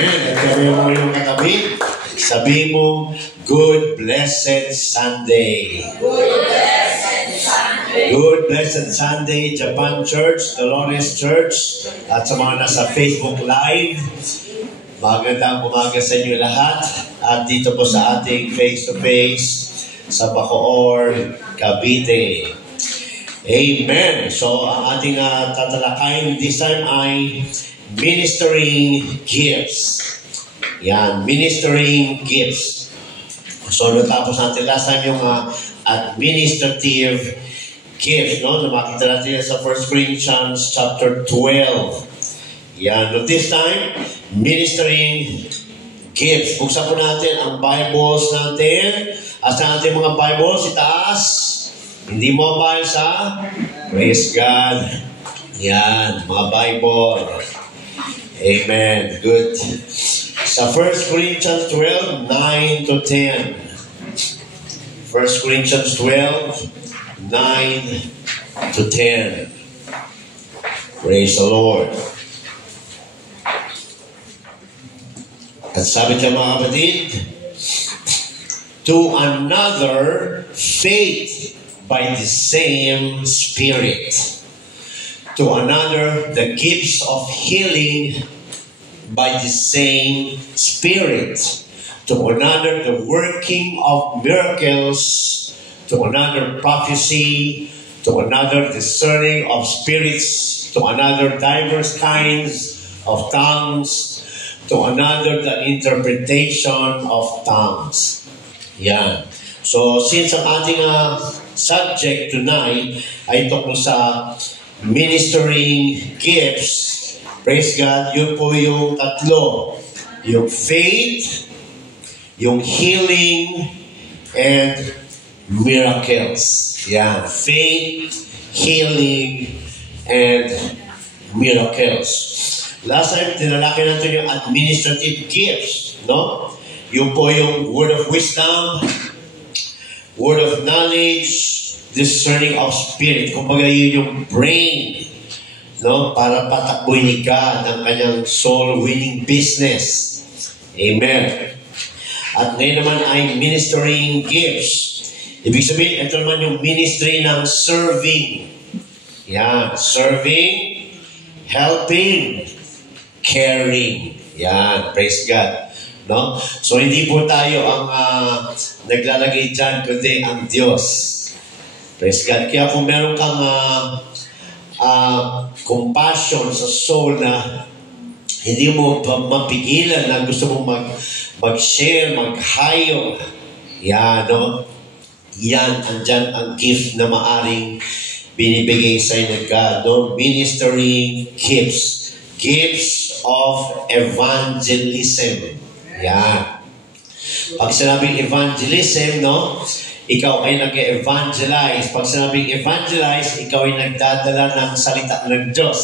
Amen. At kami mo yung katabi. Sabi mo, Good Blessed Sunday. Good Blessed Sunday. Good Blessed Sunday, Japan Church, Dolores Church, at sa mga nasa Facebook Live. Magandang umaga sa inyo lahat. At dito po sa ating face-to-face sa Bacoor, Cavite. Amen. So, ang ating tatalakayin this time ay ministering gifts. Yan, ministering gifts. So, natapos natin last time yung administrative gifts, no? Makita natin yan sa 1 Corinthians chapter 12. Yan. But this time, ministering gifts. Buksan po natin ang Bibles natin. Asa natin mga Bibles? Itaas. Hindi mobile sa? Praise God. Yan. Mga Bible. Amen. Good. Sa 1 Corinthians 12, 9 to 10. 1 Corinthians 12, 9 to 10. Praise the Lord. At sabi niya mga kapatid, to another faith by the same Spirit. To another the gifts of healing by the same Spirit. To another the working of miracles. To another prophecy. To another discerning of spirits. To another diverse kinds of tongues. To another the interpretation of tongues. Yan. So, since ang ating subject tonight ay tungkol sa ministering gifts, praise God, yun po yung tatlo. Yung faith, yung healing, and miracles. Yan. Faith, healing, and miracles. Last time, tinalaki natin yung administrative gifts, no? Yung po yung word of wisdom, word of knowledge, discerning of spirit. Kumbaga yun yung brain, no? Para patakbuhin ka ng kanyang soul-winning business. Amen. At ngayon naman ay ministering gifts. Ibig sabihin, ito naman yung ministry ng serving. Yan. Serving, helping, caring. Yan. Praise God. No? So, hindi po tayo ang naglalagay dyan, kundi ang Diyos. Praise God. Kaya kung meron kang compassion sa soul na hindi mo mapigilan na gusto mong mag-share, maghayo, yan, no? Yan, andyan ang gift na maaring binibigay sa inyo ng God, no? Ministering gifts. Gifts of evangelism. Yan. Pag sinabing evangelism, no? Ikaw ay nag-evangelize. Pag sinabing evangelize, ikaw ay nagdadala ng salita ng Diyos.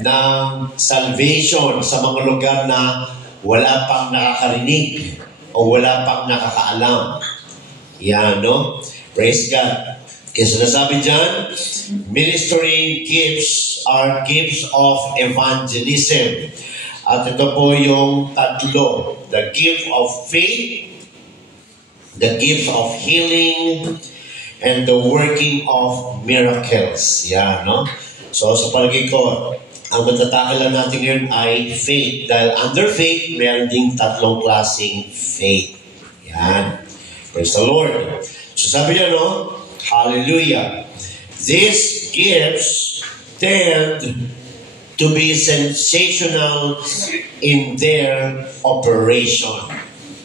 Ng salvation sa mga lugar na wala pang nakakarinig o wala pang nakakaalam. Yan, no? Praise God. Kaya sinasabi dyan, ministering gifts are gifts of evangelism. At ito po yung tatlo. The gift of faith, the gift of healing, and the working of miracles. Yan, no? So, sa palagi ko, ang matatakalan natin ngayon ay faith. Dahil under faith, meron ding tatlong klaseng faith. Yan. Praise the Lord. So, sabi niya, no? Hallelujah. These gifts tend to be sensational in their operation.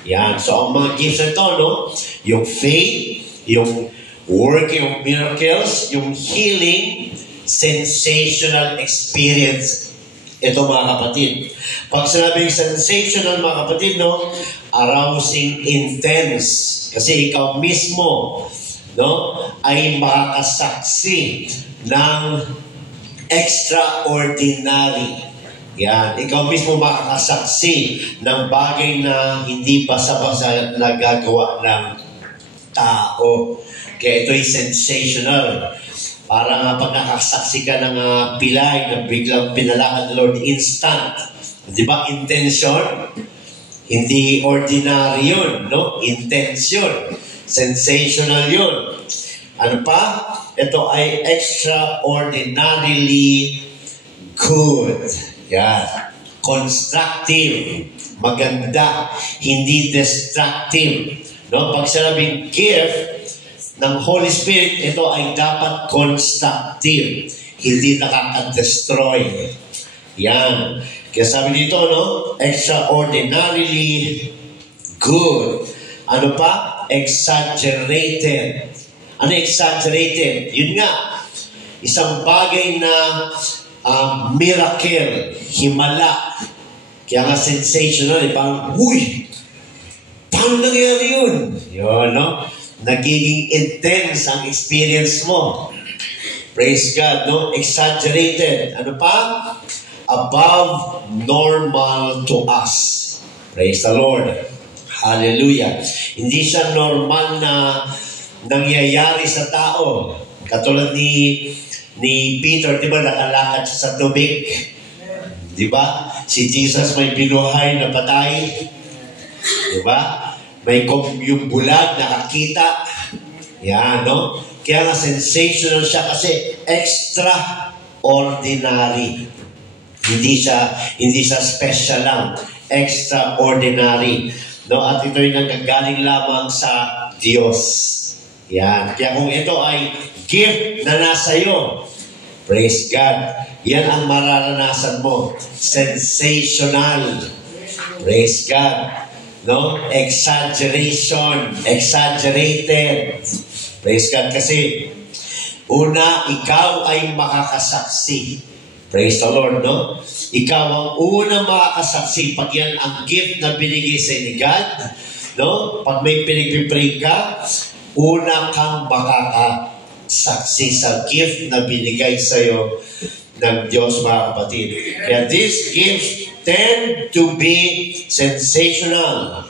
Yan. So, ang mga gifts na ito, no? Yung faith, yung working of miracles, yung healing, sensational experience. Ito, mga kapatid. Pag sinabing sensational, mga kapatid, no? Arousing intense. Kasi ikaw mismo, no? Ay makakasaksi ng extraordinary. Yan. Ikaw mismo makakasaksi ng bagay na hindi basta-basta nagagawa ng tao. Kaya ito'y sensational. Para nga pag nakasaksi ka ng pilay na biglang pinalakad ng Lord instant, Di ba? Intention. Hindi ordinary yun, no? Intention. Sensational yun. Ano pa? Ito ay extraordinarily good. Yan. Constructive. Maganda. Hindi destructive. No? Pag sinabing gift ng Holy Spirit, ito ay dapat constructive. Hindi nakaka-destroy. Yan. Kaya sabi dito, no? Extraordinarily good. Ano pa? Exaggerated. Ano exaggerated? Yun nga. Isang bagay na miracle. Himala. Kaya nga sensational. Parang, uy! Paano nangyari yun? Yun, no? Nagiging intense ang experience mo. Praise God, no? Exaggerated. Ano pa? Above normal to us. Praise the Lord. Hallelujah. Hindi siya normal na nangyayari sa tao. Katulad ni Peter, di ba, nakalakad siya sa tubig? Di ba? Si Jesus may binuhay na patay. Di ba? May yung bulag nakakita. Yan, no? Kaya nga sensational siya kasi extraordinary. Hindi siya special lang. Extraordinary. No? At ito yung nanggagaling lamang sa Diyos. Yan. Kaya kung ito ay gift na nasa iyo, praise God. Yan ang mararanasan mo. Sensational. Praise God. No? Exaggeration. Exaggerated. Praise God. Kasi, una, ikaw ay makakasaksi. Praise the Lord, no? Ikaw ang unang makakasaksi pag yan ang gift na binigay sa ni God, no? Pag may pinagpipray ka, una kang makakasaksi sa gift na binigay sa iyo ng Diyos, mga kapatid. Kaya these gifts tend to be sensational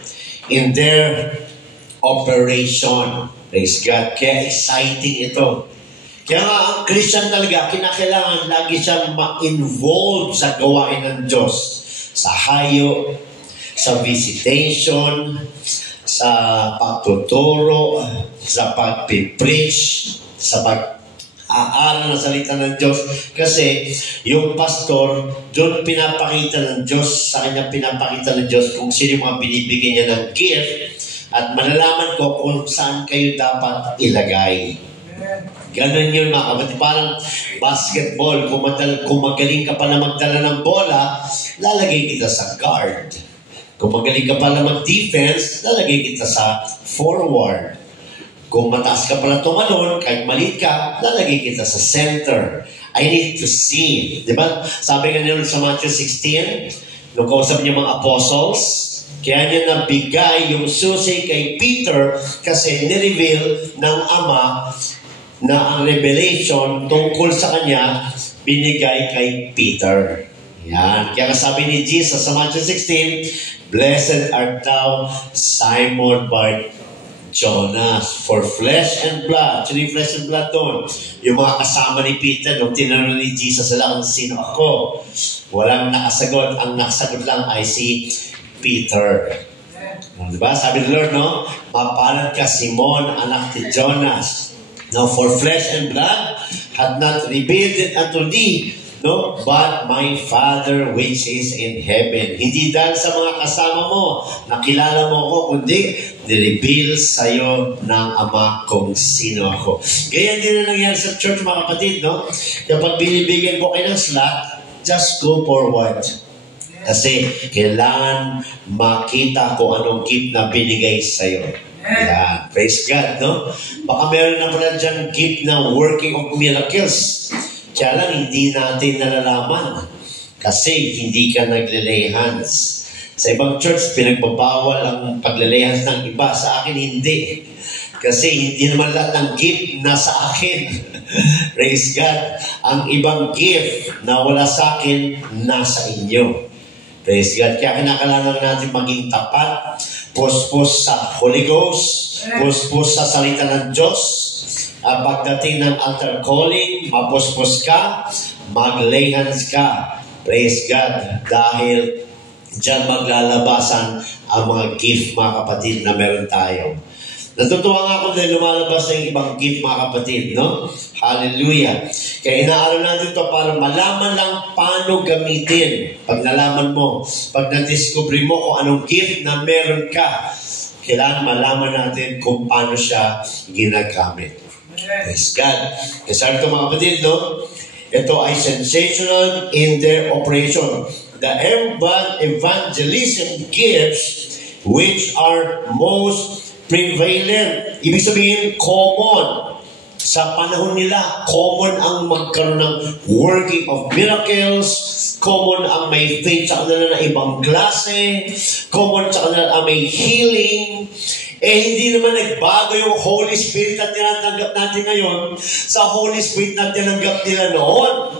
in their operation. Praise God. Kaya exciting ito. Kaya nga, ang Christian talaga, kinakailangan lagi siyang ma-involve sa gawain ng Diyos. Sa hayo, sa visitation, sa pagtuturo, sa pagpipreach, sa pag-aaral ng salita ng Diyos. Kasi yung pastor, doon pinapakita ng Diyos, sa kanya pinapakita ng Diyos kung sino mga binibigyan niya ng gift at malalaman ko kung saan kayo dapat ilagay. Ganun yun, mga kapatid. Parang basketball, kung magaling ka pa na magdala ng bola, lalagay kita sa guard. Kung magaling ka pa na mag-defense, lalagay kita sa forward. Kung mataas ka pala tumalon, kahit maliit ka, lalagay kita sa center. I need to see. Diba? Sabi nga nila sa Matthew 16, nung kausap niya mga apostles, kaya niya nabigay yung susi kay Peter kasi nireveal ng Ama na ang revelation tungkol sa kanya binigay kay Peter. Yan. Kaya sabi ni Jesus sa Matthew 16, Blessed art thou, Simon Bar-Jonas, for flesh and blood. Sino yung flesh and blood doon? Yung mga kasama ni Peter, nung tinanong ni Jesus sila kung sino ako. Walang nakasagot. Ang nakasagot lang ay si Peter. Diba? Sabi ng Lord, no? Mapalad ka, Simon, anak ni Jonas. Now, for flesh and blood hath not revealed it unto thee, no? But my Father which is in heaven. Hindi dahil sa mga kasama mo, nakilala mo ako, kundi nireveal sa'yo ng Ama kung sino ako. Ganyan din na nangyari sa church, mga kapatid, no? Kapag binibigyan ko kayo ng slot, just go forward. Kasi kailangan makita kung anong gift na binigay sa'yo. Yeah, praise God, no? Baka meron na pala dyan gift na working of miracles. Kaya lang, hindi natin nalalaman. Kasi hindi ka nagle-lay hands. Sa ibang church, pinagbabawal ang pagle-lay hands ng iba. Sa akin, hindi. Kasi hindi naman lahat ng gift nasa akin. Praise God. Ang ibang gift na wala sa akin, nasa inyo. Praise God. Kaya kinakailangan natin maging tapat, puspos sa Holy Ghost, puspos sa salita ng Diyos. Pagdating ng altar calling, mapuspos ka, mag-lay hands ka. Praise God. Dahil Diyan maglalabasan ang mga gift, mga kapatid, na meron tayo. Natutuwa nga ako dahil lumalabas na yung ibang gift, mga kapatid, no? Hallelujah. Kaya inaaral natin ito para malaman lang paano gamitin. Pag nalaman mo, pag na-discover mo kung anong gift na meron ka, kailangan malaman natin kung paano siya ginagamit. Praise God. Kaya sabi ito, mga kapatid, no? Ito ay sensational in their operation. The evangelism gifts which are most prevalent. Ibig sabihin, common. Sa panahon nila, common ang magkaroon ng working of miracles, common ang may faith sa kanila na ibang klase, common sa kanila ang may healing. Hindi naman nagbago yung Holy Spirit na tinatanggap natin ngayon sa Holy Spirit na tinanggap nila noon.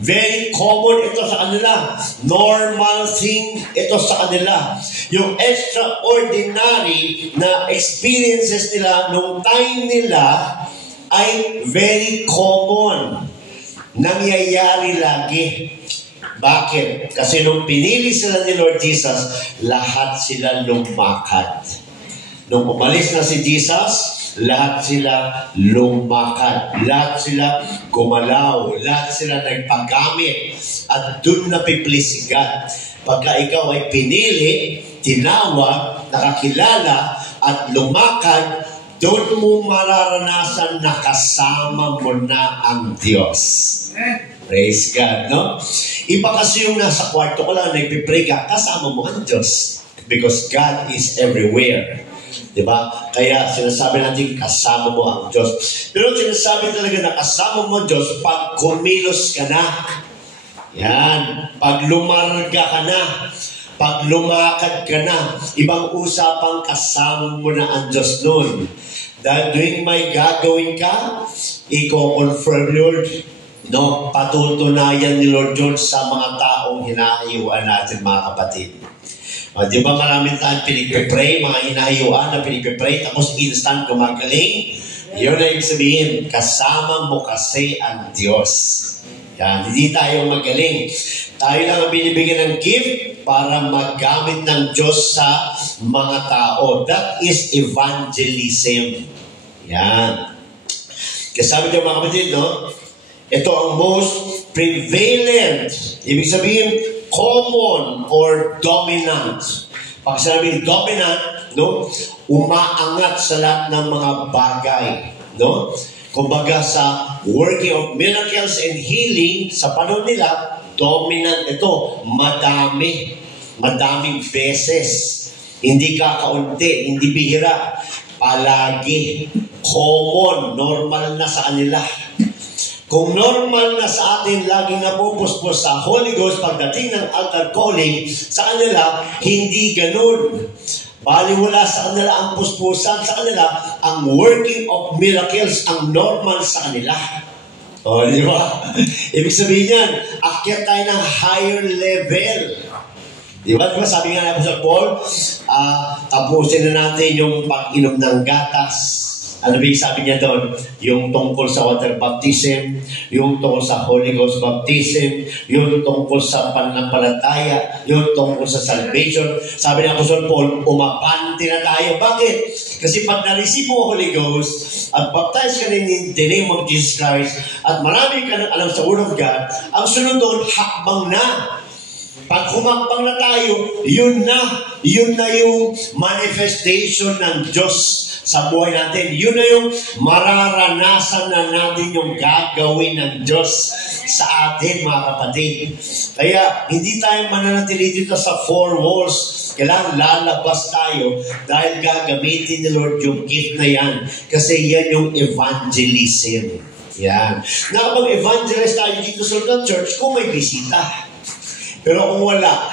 Very common ito sa kanila. Normal thing ito sa kanila. Yung extraordinary na experiences nila nung time nila ay very common. Nangyayari lagi. Bakit? Kasi nung pinili sila ni Lord Jesus, lahat sila lumakad. Nung umalis na si Jesus, lahat sila lumakad. Lahat sila gumalaw. Lahat sila nagpagamit. At dun napiplisigan. Pagka ikaw ay pinili, tinawag, nakakilala, at lumakad, doon mo mararanasan na kasama mo na ang Diyos. Praise God, no? Iba kasi yung nasa kwarto ko lang, nagpipray ka, kasama mo ang Diyos. Because God is everywhere. Diba? Kaya sinasabi natin kasama mo ang Diyos. Pero sinasabi talaga na kasama mo ang Diyos pag kumilos ka na. Yan. Pag lumarga ka na. Pag lumakad ka na. Ibang usapang kasama mo na ang Diyos nun. Dahil tuwing may gagawin ka, i-confirm Lord, no, patutunayan ni Lord George sa mga taong hinahayuan natin, mga kapatid. Di ba maraming tayong pinipipray, mga hinahayuan na pinipipray, tapos instant gumagaling? Yun na ibig sabihin, kasama mo kasi ang Diyos. Yan, hindi tayo magaling. Tayo lang ang binibigyan ng gift para magamit ng Diyos sa mga tao. That is evangelism. Yan. Kasi sabi niyo, mga kapatid, no? Ito ang most prevalent. Ibig sabihin, common or dominant. Pag sabi dominant, no, umaangat sa lahat ng mga bagay, no? Kumbaga sa working of miracles and healing, sa panahon nila, dominant ito, madami, madaming beses. Hindi kakaunti, hindi bihira, palagi, common, normal na sa kanila. Kung normal na sa atin laging napupuspos sa Holy Ghost pagdating ng altar calling, sa kanila, hindi ganun. Baliwala sa kanila ang puspusan, sa kanila, ang working of miracles, ang normal sa kanila. O, di ba? Ibig sabihin yan, akyat tayo ng higher level. Di ba? Sabi nga na Apostle Paul, tapusin na natin yung pag-inom ng gatas. Ano ba yung sabi niya doon? Yung tungkol sa water baptism, yung tungkol sa Holy Ghost baptism, yung tungkol sa pananampalataya, yung tungkol sa salvation. Sabi ni Apostle Paul, umabante na tayo. Bakit? Kasi pag na-receive mo Holy Ghost at baptize ka in the name of Jesus Christ at marami ka nang alam sa Word of God, ang sunod doon, hakbang na. Pag humakbang na tayo, yun na yung manifestation ng Diyos sa buhay natin. Yun na yung mararanasan na natin yung gagawin ng Diyos sa atin, mga kapatid. Kaya hindi tayo mananatili dito sa four walls. Kailangan lalabas tayo dahil gagamitin ni Lord yung gift na yan. Kasi yan yung evangelism. Yan. Nakapag-evangelize tayo dito sa Lord Church kung may bisita. Pero kung wala,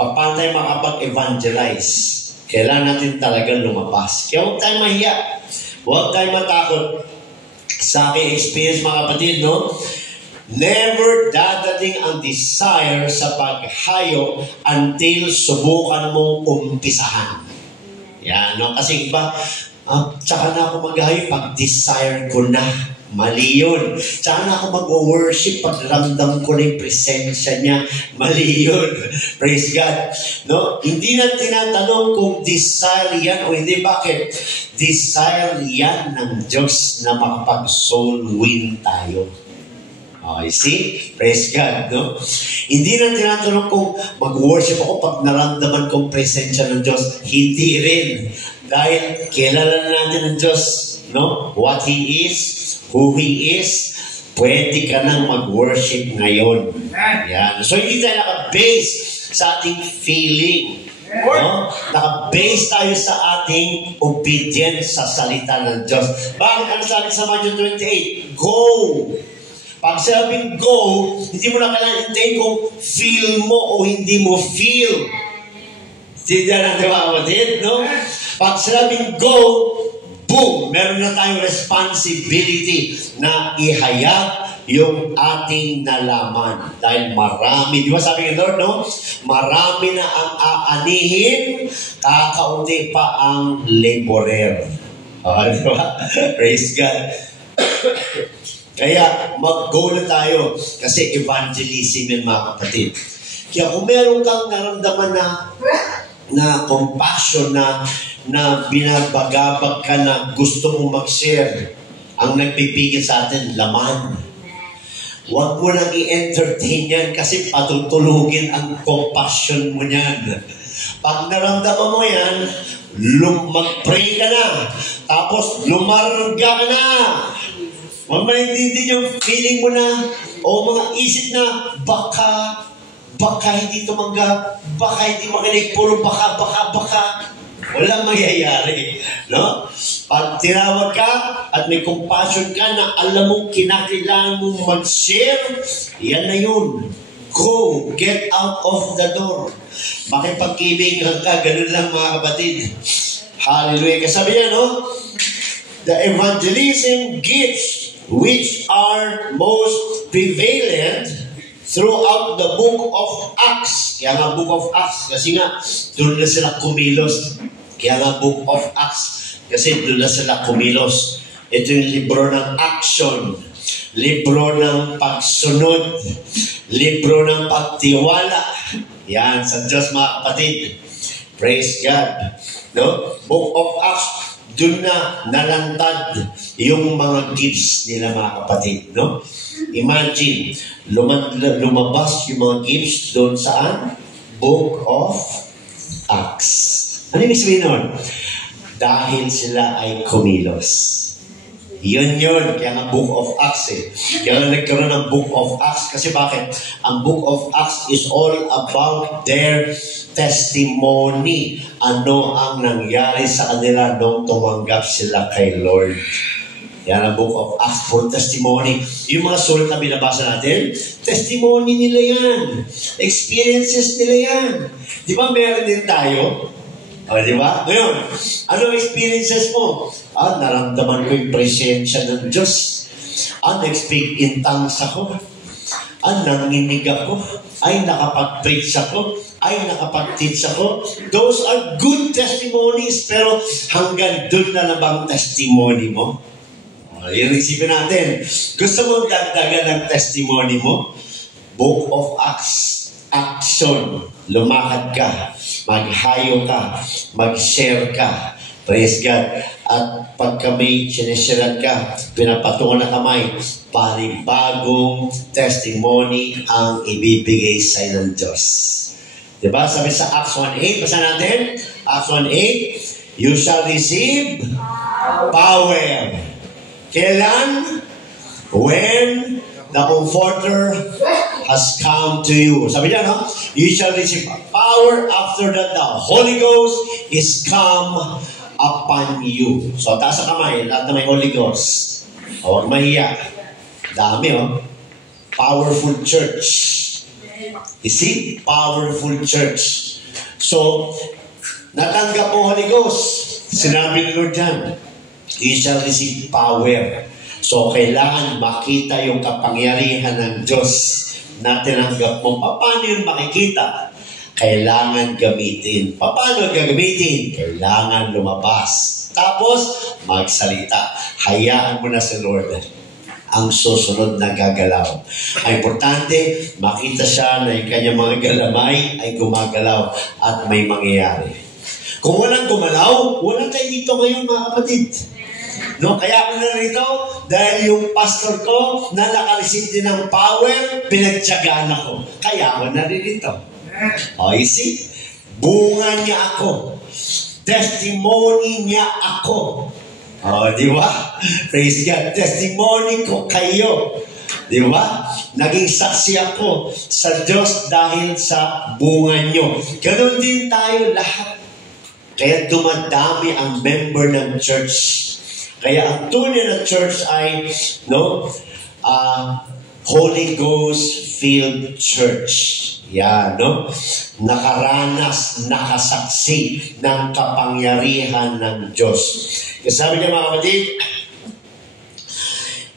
paano tayo makapag-evangelize? Kailangan natin talagang lumabas. Kaya huwag tayo mahiya. Huwag tayo matakot. Sa aking experience, mga kapatid, no? Never dadating ang desire sa paghayo until subukan mong umpisahan. Yan, no? Kasi iba, tsaka na ako maghayo pag desire ko na. Mali yun. Sana ako mag-worship pag ramdam ko na yung presensya niya. Mali yun. Praise God. No? Hindi na tinatanong kung desire yan o hindi. Bakit? Desire yan ng Diyos na makapag-soul win tayo. Okay, see? Praise God, no? Hindi na tinatanong kung mag-worship ako pag naramdaman kong presensya ng Diyos. Hindi rin. Dahil kilala natin ng Diyos, no? What He is, who He is, pwede ka nang mag-worship ngayon. Yan. So, hindi tayo naka-base sa ating feeling. No? Naka-base tayo sa ating obedience sa salita ng Diyos. Bakit? Ano sabi sa Matthew 28? Go! Pag sabing go, hindi mo na kailangan hintayin kung feel mo o hindi mo feel. Hindi na kapatid, no? Pag sabing go, boom! Meron na tayong responsibility na ihayag yung ating nalaman. Dahil marami, di ba sabi ng Lord, no? Marami na ang aanihin, kakaunti pa ang laborer. Di ba? Praise God. Kaya mag-go na tayo kasi evangelism yan mga kapatid. Kaya kung meron kang naramdaman na compassion na binabagabag ka na gusto mong mag-share, ang nagpipigil sa atin, laman. Huwag mo nang i-entertain yan kasi patutulugin ang compassion mo niyan. Pag naramdaman mo yan, mag-pray ka na. Tapos lumarga ka na. Huwag maintindihan yung feeling mo na o mga isip na baka hindi tumanggap, baka hindi makinig, puro baka. Walang mangyayari. No? Pag tinawag ka at may compassion ka na alam mong kinakailangan mong mag-share, yan na yun. Go, get out of the door. Makipagkibingan ka, ganun lang mga kapatid. Hallelujah. Kasabi yan, no? The evangelism gifts which are most prevalent throughout the book of Acts. Kaya nga book of Acts, kasi nga doon na sila kumilos. Kaya nga book of Acts, kasi doon na sila kumilos. Ito yung libro ng action, libro ng pagsunod, libro ng pagtiwala. Yan, sa Diyos mga kapatid. Praise God. No? Book of Acts, doon na nalantad yung mga gifts nila mga kapatid, no? Imagine, lumabas yung mga gifts doon saan? Book of Acts. Ano yung sabihin nun? Dahil sila ay kumilos. Yun. Kaya nga Book of Acts eh. Kaya nga nagkaroon ng Book of Acts. Kasi bakit? Ang Book of Acts is all about their testimony. Ano ang nangyari sa kanila nung tumanggap sila kay Lord. Yan ang Book of Acts for testimony. Yung mga sulat na binabasa natin, testimony nila yan. Experiences nila yan. Di ba meron din tayo? O, di ba? Ngayon, ano experiences mo? Naramdaman ko yung presensya ng Diyos. Nag-speak in tongues ako. Nanginig ako. Nakapag-preach ako. Nakapag-teach ako. Those are good testimonies, pero hanggang doon na bang testimony mo? Yung isipin natin, gusto mong dagdagan ng testimony mo? Book of Acts, action. Lumakad ka, maghayo ka, mag-share ka. Praise God. At pagka may sinesharean ka, pinapatungan na kamay, panibagong testimony ang ibibigay sa ng Diyos. Diba? Sabi sa Acts 1:8, basa natin. Acts 1:8, you shall receive power. Kailan? When the Comforter has come to you. Sabi niya, no? You shall receive power after that the Holy Ghost is come upon you. So, taas sa kamay, lahat na may Holy Ghost. Huwag mahiya. Dami, oh. Powerful church. You see? Powerful church. So, natanggap mo Holy Ghost. Sinabi ni Lord dyan, you shall receive power. So, kailangan makita yung kapangyarihan ng Diyos na tinanggap mo. Paano yun makikita? Kailangan gamitin. Paano gagamitin? Kailangan lumabas. Tapos, magsalita. Hayaan mo na si Lord. ang susunod na gagalaw. Ang importante, makita siya na yung kanyang mga galamay ay gumagalaw at may mangyayari. Kung walang gumalaw, wala tayo dito ngayon mga kapatid. No, kaya ako narito dahil yung pastor ko na nakareceive din ng power, pinagtyagaan ako. Kaya ako narito. Oh, you see? Bunga niya ako. Testimony niya ako. Oh, di ba? Praise God. Testimony ko kayo. Di ba? Naging saksi ako sa Diyos dahil sa bunga nyo. Ganon din tayo lahat. Kaya dumadami ang member ng church. Kaya ang tunay na church ay Holy Ghost filled church. Yan, no? Nakaranas, nakasaksi ng kapangyarihan ng Diyos. Kasi sabi niya mga kapatid,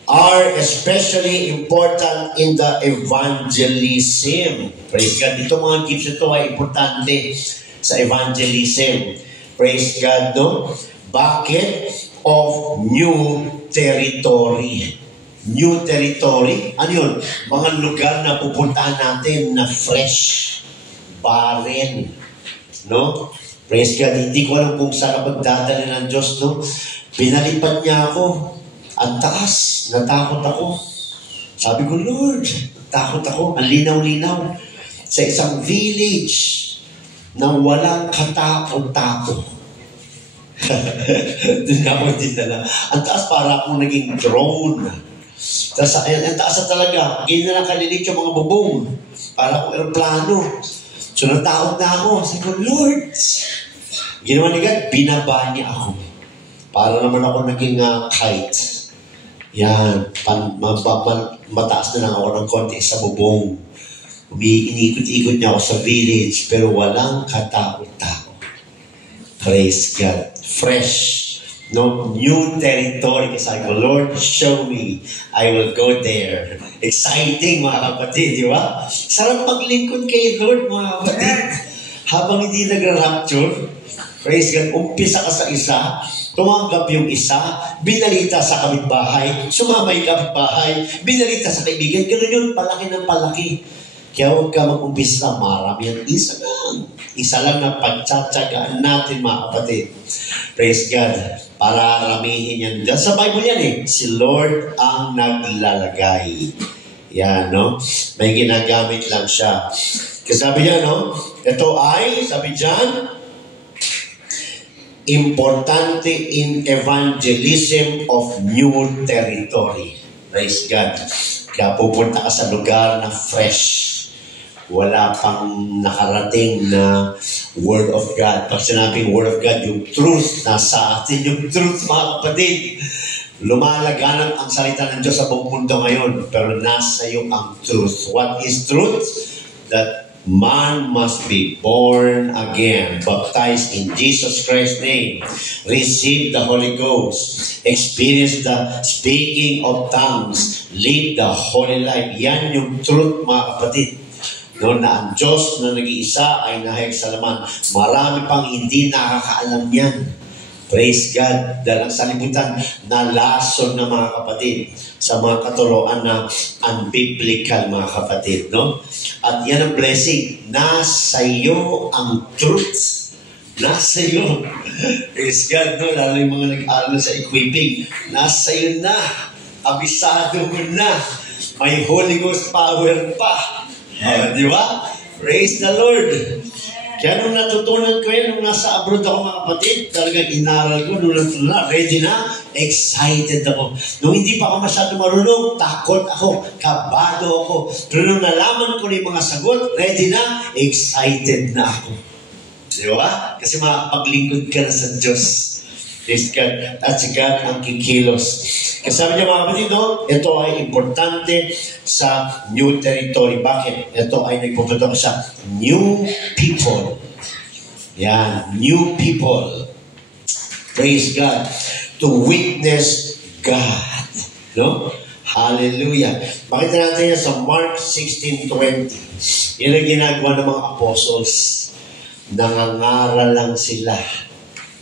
are especially important in the evangelism. Praise God. Ito mga gifts ito ay importante sa evangelism. Praise God, no? Bucket of new territory. New territory? Ano yun? Mga lugar na pupuntahan natin na fresh, barren. No? Praise God. Hindi ko alam kung saan ako dadali ng Diyos, no? Pinalipad niya ako. Ang taas. Natakot ako. Sabi ko, Lord, takot ako. Ang linaw-linaw. Sa isang village na walang katakot-takot. Doon ako dinala. Ang taas para akong naging drone. Tapos, ang taas na talaga. Ganyan na lang kalilit yung mga bubong. Para akong aeroplano. So, natakot na ako. Sabi ko, Lord! Ginawa ni God, binaba niya ako. Para naman ako naging kite. Yan. Mataas na lang ako ng konti sa bubong. Inikot-ikot niya ako sa village. Pero walang katakot-takot. Praise God. Fresh. No, new territory. Kasi ko, Lord, show me. I will go there. Exciting, mga kapatid, di ba? Sarap maglingkod kay Lord, mga kapatid. Habang hindi nagra-rapture, praise God, umpisa ka sa isa, tumanggap yung isa, binalita sa kapitbahay, sumamay kapitbahay, binalita sa kaibigan, gano'n yun, palaki ng palaki. Kaya huwag ka mag-umpisa, marami yan. Isa lang. Isa lang na pagtsatsagaan natin, mga kapatid. Praise God. Para ramihin yan. Diyan sa Bible yan eh. Si Lord ang naglalagay. Yan, no? May ginagamit lang siya. Kasi sabi niya, no? Ito ay, sabi diyan, importante in evangelism of new territory. Praise God. Kaya pupunta ka sa lugar na fresh. Wala pang nakarating na Word of God. Pag sinabing Word of God, yung truth, nasa atin yung truth, mga kapatid. Lumalaganap ang salita ng Diyos sa buong mundo ngayon, pero nasa iyo ang truth. What is truth? That man must be born again, baptized in Jesus Christ's name, receive the Holy Ghost, experience the speaking of tongues, live the holy life. Yan yung truth, mga kapatid. No, na ang Diyos na nag-iisa ay nahayag sa laman. Marami pang hindi nakakaalam yan. Praise God. Dahil ang salibutan na lason ng mga kapatid sa mga katuroan na unbiblical, mga kapatid. No? At yan ang blessing. Nasa iyo ang truth. Nasa iyo. Praise God. No? Lalo yung mga nag-aaral sa equipping. Nasa iyo na. Abisado mo na. May Holy Ghost power pa. Di ba? Praise the Lord. Kaya nung natutunan ko yan, nung nasa abroad ako, mga kapatid, talagang inaral ko, nung natutunan, ready na, excited ako. Nung hindi pa ako masyado marunong, takot ako, kabado ako. Pero nung nalaman ko na yung mga sagot, ready na, excited na ako. Di ba? Kasi makapaglingkod ka na sa Diyos. Praise God. At si God ang kikilos. Kasi sabi niya, mga kapatid, no? Ito ay importante sa new territory. Bakit? Ito ay nagpupunta sa new people. Yan. New people. Praise God. To witness God. No? Hallelujah. Makita natin yan sa Mark 16:20. Yan ang ginagawa ng mga apostles. Nangangaral lang sila.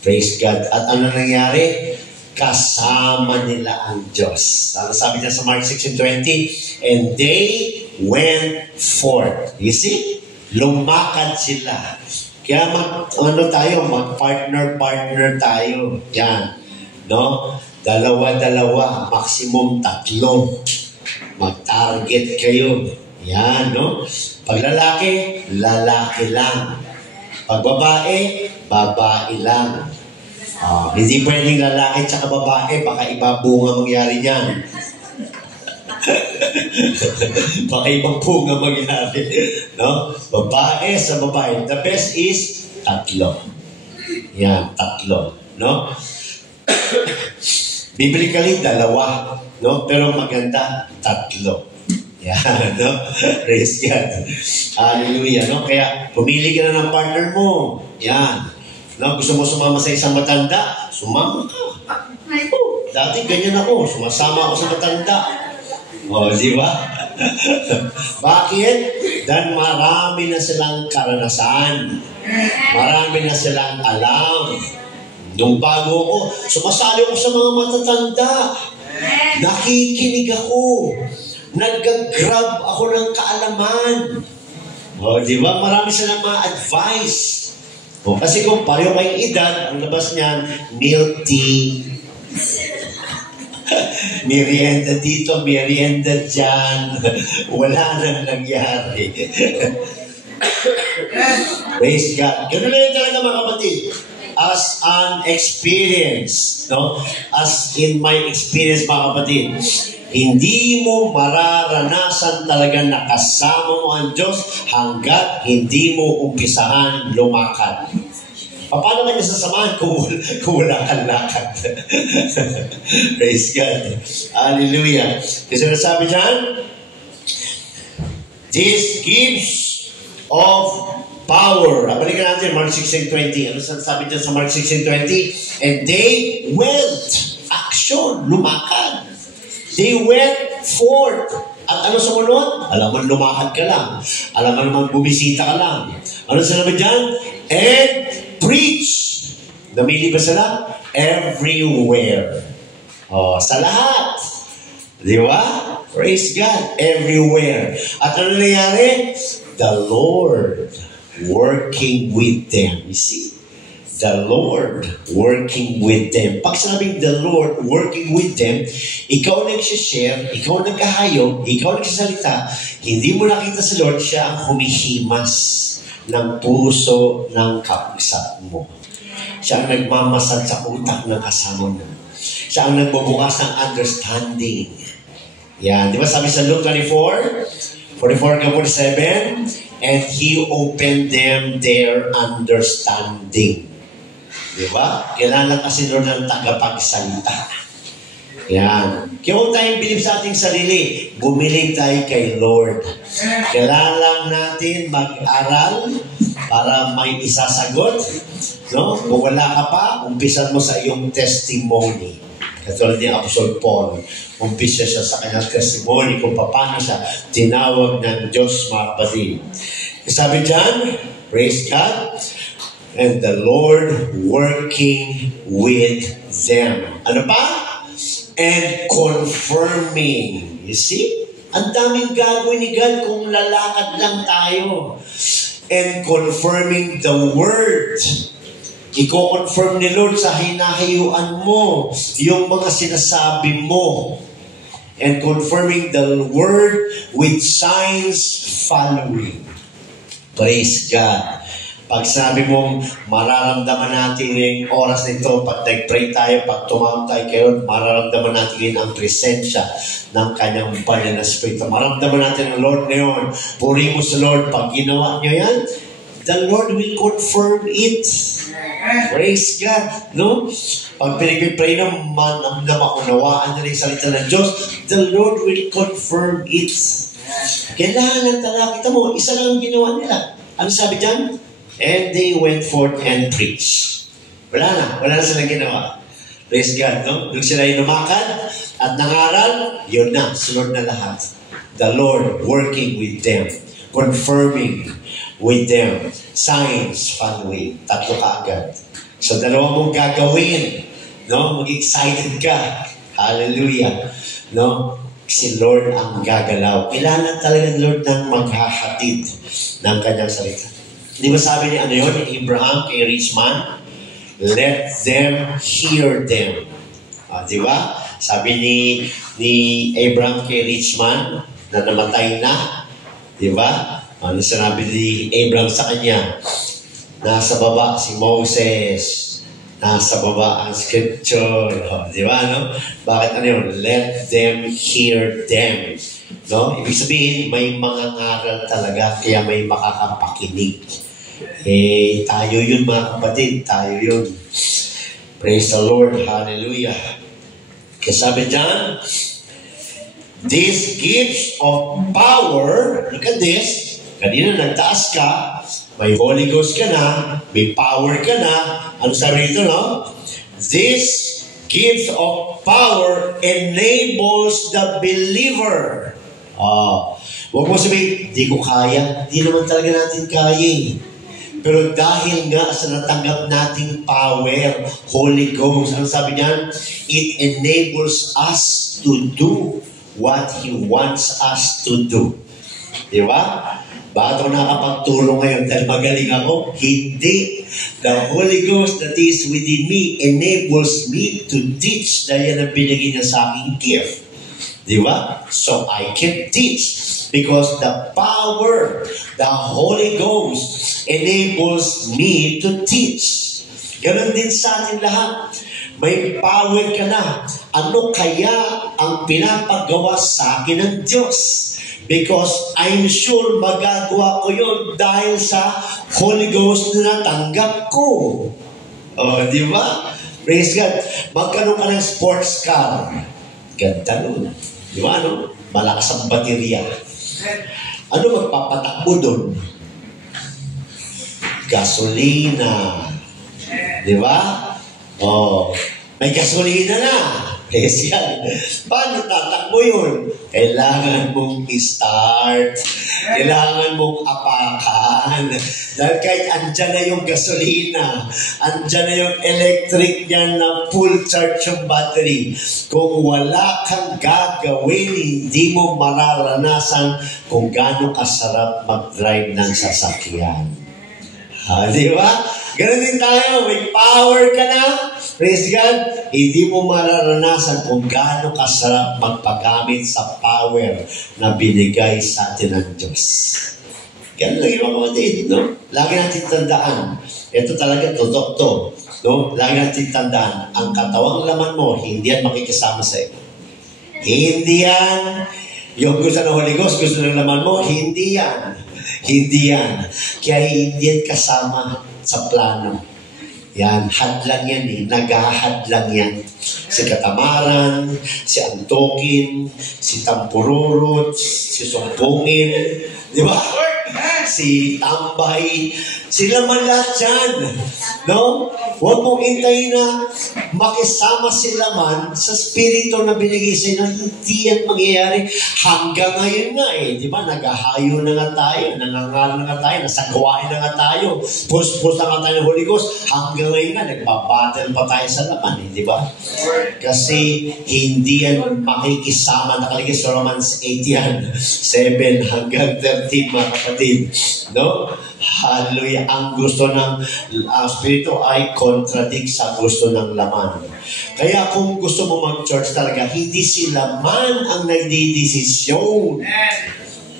Praise God. At ano nangyari? kasama nila ang Diyos. Ano sabi niya sa Mark 16:20? And they went forth. You see? Lumakad sila. Kaya mag-partner tayo. Yan. No? Dalawa-dalawa, maximum 3. Mag-target kayo. Yan, no? Pag lalaki, lalaki lang. Pag babae, babae lang. Hindi pwedeng lalaki tsaka babae, baka iba bunga mangyari niyan. Baka ibang bunga mangyari. No? Babae sa babae. The best is 3. Yan, 3. No? Biblically, 2. No? Pero maganda, 3. Yan, no? Praise God. Hallelujah, no? Kaya, pumili ka na ng partner mo. Yan. No? Gusto mo sumama sa isang matanda? Sumama ka. Dati ganyan ako. Sumasama ako sa matanda. Di ba? Bakit? Dan marami na silang karanasan. Marami na silang alam. Nung bago ako, sumasali ako sa mga matatanda. Nakikinig ako. Nag-grab ako ng kaalaman. Di ba? Marami silang mga advice. Kasi kung pareho kayong edad, ang labas niyan, milk tea. Merienda dito, merienda dyan. Wala nang nangyari. Praise God. Ganun lang talaga mga kapatid. As an experience, no? As in my experience mga kapatid, hindi mo mararanasan talaga na kasama mo ang Diyos hanggat hindi mo umpisahan lumakad. Paano kanya sasamahan kung wala kang lakad? Praise God. Hallelujah. Kasi nasabi dyan, this gives of power. Balikan natin, Mark 16:20. Ano sabi dyan sa Mark 16:20? And they went. Action. Lumakad. They went forth. At ano sumunod? Alam mo, lumakad ka lang. Alam mo naman, bumisita ka lang. Ano sinabi dyan? And preach. Namili ba sila? Everywhere. Sa lahat. Di ba? Praise God. Everywhere. At ano nangyari? The Lord working with them. You see? The Lord working with them. Pag sinabing the Lord working with them, ikaw nagsishare, ikaw nagkahayog, ikaw nagsasalita, hindi mo nakita si Lord, siya ang humihimas ng puso ng kapuso mo. Siya ang nagmamasad sa utak ng kasama mo. Siya ang nagbubukas ng understanding. Yan. Di ba sabi sa Luke 24:47, and He opened them their understanding. Di ba? Kailangan kasi Lord ng tagapagsalita. Yan. Kaya huwag tayong bilib sa ating sarili. Bumilib tayo kay Lord. Kailangan natin mag-aral para may isasagot. No? Kung wala ka pa, umpisan mo sa iyong testimony. Katulad ni Apostol Paul, umpisa siya sa kanyang testimony kung paano siya tinawag ng Diyos, mga kapatid. Sabi dyan, praise God, and the Lord working with them. Ano pa? And confirming. You see? Ang daming gagawin ni God kung lalakad lang tayo. And confirming the word. Iko-confirm ni Lord sa hinahayuan mo yung mga sinasabi mo. And confirming the word with signs following. Praise God. Pag sabi mong mararamdaman natin ngayong oras na ito, pag nag-pray tayo, pag tumawag tayo kayo, mararamdaman natin ang presensya ng kanyang banal na Espiritu. Mararamdaman natin ang Lord ngayon. Puri mo sa Lord. Pag ginawa niyo yan, the Lord will confirm it. Praise God. No? Pag pinag-pray na maunawaan na yung salita ng Diyos, the Lord will confirm it. Kailangan talaga kita mo, isa lang ang ginawa nila. Ano sabi dyan? And they went forth and preached. Wala na silang ginawa. Praise God, no? Nung sila yung lumakad at nangaral, yun na, sunod na lahat. The Lord working with them, confirming with them, signs following. 3 kaagad. So, 2 mong gagawin No? Mag-excited ka. Hallelujah. No? Si Lord ang gagalaw. Kailangan talaga ng Lord ng maghahatid ng kanyang salita. Di ba sabi ni Abraham kay rich man? Let them hear them. Di ba? Sabi ni Abraham kay rich man na namatay na. Di ba? Ano sinabi ni Abraham sa kanya? Nasa baba si Moses. Nasa baba ang scripture. Di ba? No? Bakit ano yun? Let them hear them. No? Ibig sabihin, may mga ngaral talaga kaya may makakapakinig. Tayo yun mga kapatid. Tayo yun. Praise the Lord. Hallelujah. Kaya sabi dyan, this gives of power, look at this, kanina nagtaas ka, may Holy Ghost ka na, may power ka na, ano sabi dito, no? This gift of power enables the believer. Huwag mo sabihin, di ko kaya. Di naman talaga natin kaya. Pero dahil nga sa natanggap nating power, Holy Ghost, ano sabi niyan? It enables us to do what He wants us to do. Di ba? Bakit ako nakapagtulong ngayon dahil magaling ako? Hindi. The Holy Ghost that is within me enables me to teach dahil yan ang binigay niya sa aking gift. Di ba? So I can teach because the power, the Holy Ghost enables me to teach. Ganon din sa atin lahat. May power ka na. Ano kaya ang pinapagawa sa akin ng Diyos? Because I'm sure magagawa ko yun dahil sa Holy Ghost na natanggap ko. Di ba? Praise God. Magkaroon ka ng sports car. Ganda nun. Di ba, ano? Malakas ang baterya. Ano magpapatakbo dun? Gasolina. Di ba? May gasolina na. Praise God. Paano tatakbo yun? Kailangan mong i-start. Kailangan mong apakan. Dahil kahit andyan na yung gasolina, andyan na yung electric niya na full charge yung battery. Kung wala kang gagawin, hindi mo mararanasan kung gaano kasarap mag-drive ng sasakyan. Di ba? Ganun din tayo. May power ka na. Praise God. Hindi mo mararanasan kung gaano kasarap magpagamit sa power na binigay sa atin ng Diyos. Ganun lang yung mga kapatid, no? Lagi natin tandaan. Ito talaga, totoo to. No? Lagi natin tandaan. Ang katawang laman mo, hindi yan makikisama sa iyo. Hindi yan. Yung gusto ng Holy Ghost, gusto ng laman mo, hindi yan. Hindi yan. Kaya hindi yan kasama sa plano. Yan, hadlang yan eh. Naghahadlang yan. Si Katamaran, si Antokin, si Tampururut, si Sumpungin, di ba? Si Tambay, sila man lahat dyan. No? Huwag mong hintayin na makisama sila man sa spirito na binigay sa inyo. Hindi yan mangyayari. Hanggang ngayon nga eh. Di ba? Naghahayo na nga tayo. Nangangal na nga tayo. Nasagawain na nga tayo. Puspos na nga tayo ng Holy Ghost. Hanggang ngayon nga, nagbabattle pa tayo sa laman eh. Di ba? Kasi hindi yan makikisama. Nakalagay sa Romans 8 yan. 7 hanggang 13 mga kapatid. No? Hallelujah. Ang gusto ng spirito ay contradict sa gusto ng laman. Kaya kung gusto mo mag-church talaga, hindi sila man ang nagdidesisyon.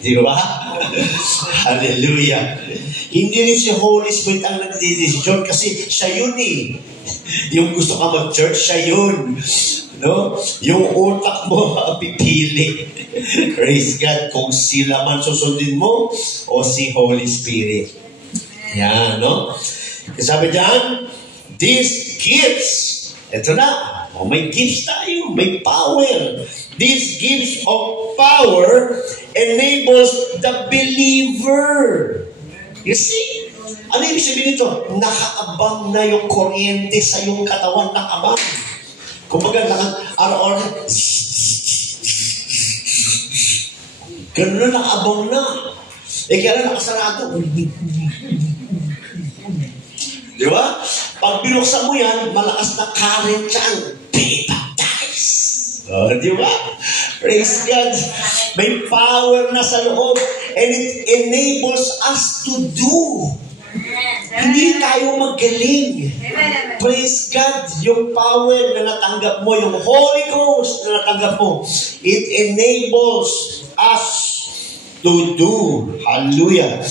Di ba? Hallelujah. Hindi rin si Holy Spirit ang nagdidesisyon kasi siya yun eh. Yung gusto ka mag-church, siya yun. No? Yung utak mo pipili. Praise God. Kung sila man susundin mo o si Holy Spirit. Yan, no? Sabi dyan, these gifts, eto na, may gifts tayo, may power. These gifts of power enables the believer. You see? Ano ibig sabihin nito? Nakaabang na yung kuryente sa iyong katawan, nakaabang. Kumbaga, araw-araw, ganun na, nakaabang na. Kaya na nakasarado. Di ba? Pag binuksan mo yan, malakas na current siya. Be baptized. Di ba? Praise God. May power na sa loob. And it enables us to do. Hindi tayo magaling. Praise God. Yung power na natanggap mo, yung Holy Ghost na natanggap mo, it enables us to do. Hallelujah.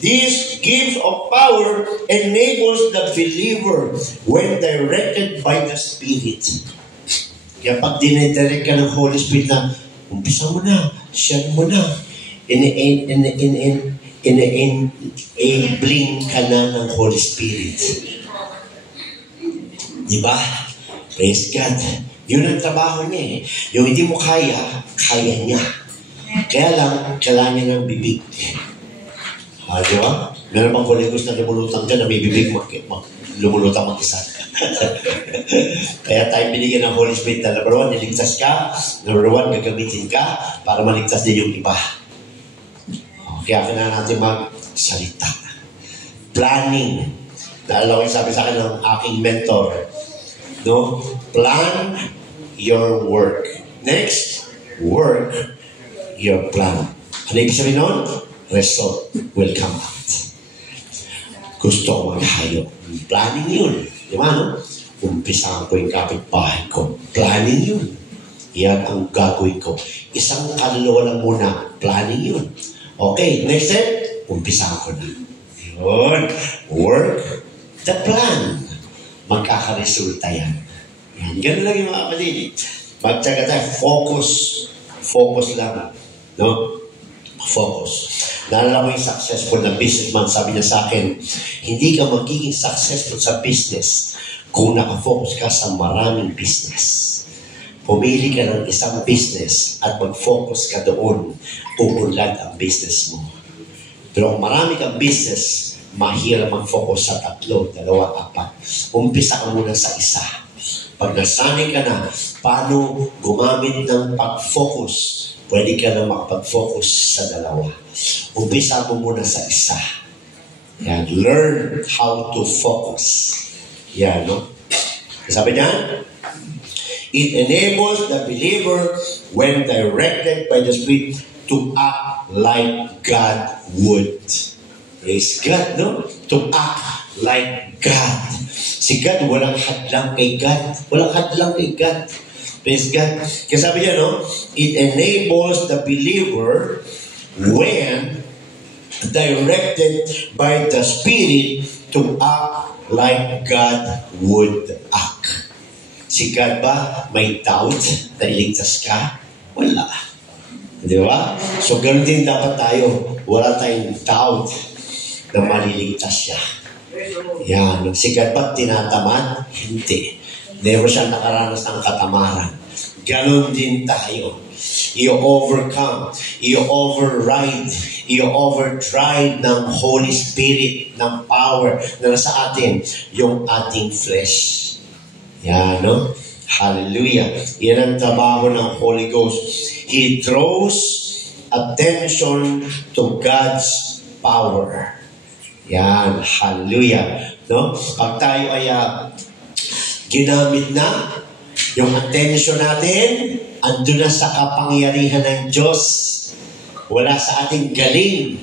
This gift of power enables the believer when directed by the Spirit. Kaya pag dinidirect ka ng Holy Spirit na, umpisa mo na, share mo na, enabling ka na ng Holy Spirit. Diba? Praise God. Yun ang trabaho niya eh. Yung hindi mo kaya, kaya niya. Kaya lang, kailangan niya ng bibig. Diba? Meron pang Holy Ghost na lumulutang dyan na may bibig lumulutang mag-isa. Kaya tayo binigyan ng Holy Spirit na number 1, niligtas ka. Number 1, gagamitin ka para maligtas din yung iba. Kaya kailangan natin magsalita. Planning. Naalala ko yung sabi sa akin ng aking mentor. No? Plan your work. Next, work your plan. Ano ibig sabihin nun? Result will come out. Gusto ko maghayo. Planning yun. Di ba, no? Umpisahan ko yung kapitbahay ko. Planning yun. Yan ang gagawin ko. Isang kaluluwa lang muna. Planning yun. Okay, next step. Umpisahan ko na. Yun. Work the plan. Magkakaresulta yan. Yan. Ganun lang yung mga kapatid. Magtsaga tayo. Focus. Focus lang. No? Focus. Naalala ko yung successful na businessman, sabi niya sa akin, hindi ka magiging successful sa business kung nakafocus ka sa maraming business. Pumili ka ng isang business at mag-focus ka doon, uunlad ang business mo. Pero kung marami kang business, mahirap mag-focus sa 3, 2, 4. Umpisa ka muna sa isa. Pag nasanay ka na, paano gumamit ng pag-focus, pwede ka na makapag-focus sa 2. Umpisa mo muna sa isa. Yan. Learn how to focus. Yan, no? Sabi niya, it enables the believer when directed by the Spirit to act like God would. Praise God, no? To act like God. Si God, walang hadlang kay God. Walang hadlang kay God. Praise God. Kaya sabi niya, no? It enables the believer when directed by the Spirit to act like God would act. Si God ba may doubt na iligtas ka? Wala. Di ba? So, ganun din dapat tayo. Wala tayong doubt na maliligtas siya. Yan. Si God ba tinatamad? Hindi. Never siya nakaranas ng katamaran. Ganun din tayo. I-overcome, i-override, i-overdrive ng Holy Spirit, ng power na nasa atin, yung ating flesh. Yan, no? Hallelujah. Yan ang trabaho ng Holy Ghost. He draws attention to God's power. Yan, hallelujah. No? Pag tayo ay ginamit na, yung attention natin, andun na sa kapangyarihan ng Diyos. Wala sa ating galing.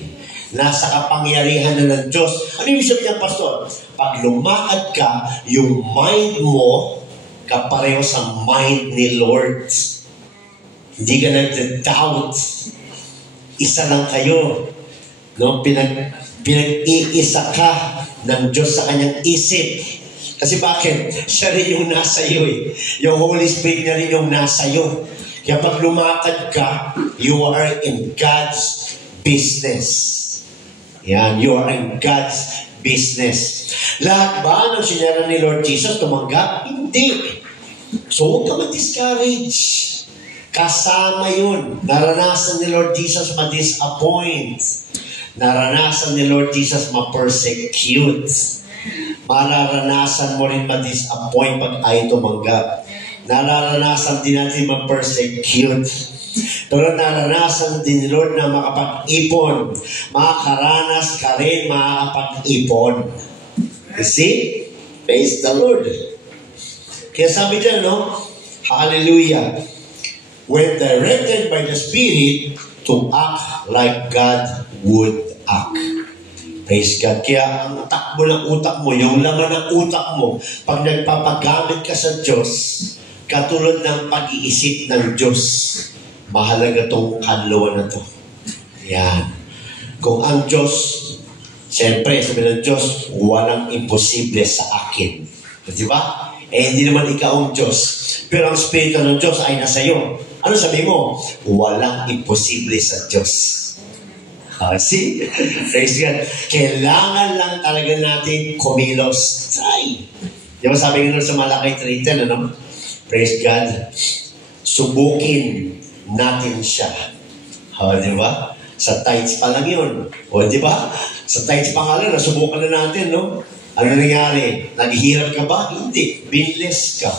Nasa kapangyarihan na ng Diyos. Ano yung sabi niya, Pastor? Pag lumakad ka, yung mind mo, kapareho sa mind ni Lord. Hindi ka nag-doubt. Isa lang kayo. No? Pinag-iisa ka ng Diyos sa kanyang isip. Kasi bakit? Siya rin yung nasa iyo eh. Yung Holy Spirit niya rin yung nasa iyo. Kaya pag lumakad ka, you are in God's business. Yan, you are in God's business. Lahat ba ng sinara ni Lord Jesus tumanggap? Hindi. So huwag ka ma-discourage. Kasama yun. Naranasan ni Lord Jesus ma-disappoint. Naranasan ni Lord Jesus ma-persecute. Mararanasan mo rin ma-disappoint pag ay tumanggap. Nararanasan din natin ma-persecute. Pero naranasan din ni Lord na makapag-ipon. Makakaranas ka rin makakapag-ipon. You see? Praise the Lord. Kaya sabi dyan, no? Hallelujah. When directed by the Spirit to act like God would act. Praise God. Kaya ang takbo ng utak mo, yung laman ng utak mo, pag nagpapagamit ka sa Diyos, katulad ng pag-iisip ng Diyos, mahalaga tong kanluan na to. Yan. Kung ang Diyos, siyempre, sabi ng Diyos, walang imposible sa akin. Di ba? Hindi naman ikaw ang Diyos. Pero ang Espiritu ng Diyos ay nasa iyo. Ano sabi mo? Walang imposible sa Diyos. See? Praise God. Kailangan lang talaga natin kumilos. Try. Di ba sabi nga sa Malakay 3:10, ano? Praise God. Subukin natin siya. Di ba? Sa tithes pa lang yun. O, di ba? Sa tithes pa nga lang, nasubukan na natin, no? Ano nangyari? Naghihirap ka ba? Hindi. Binless ka.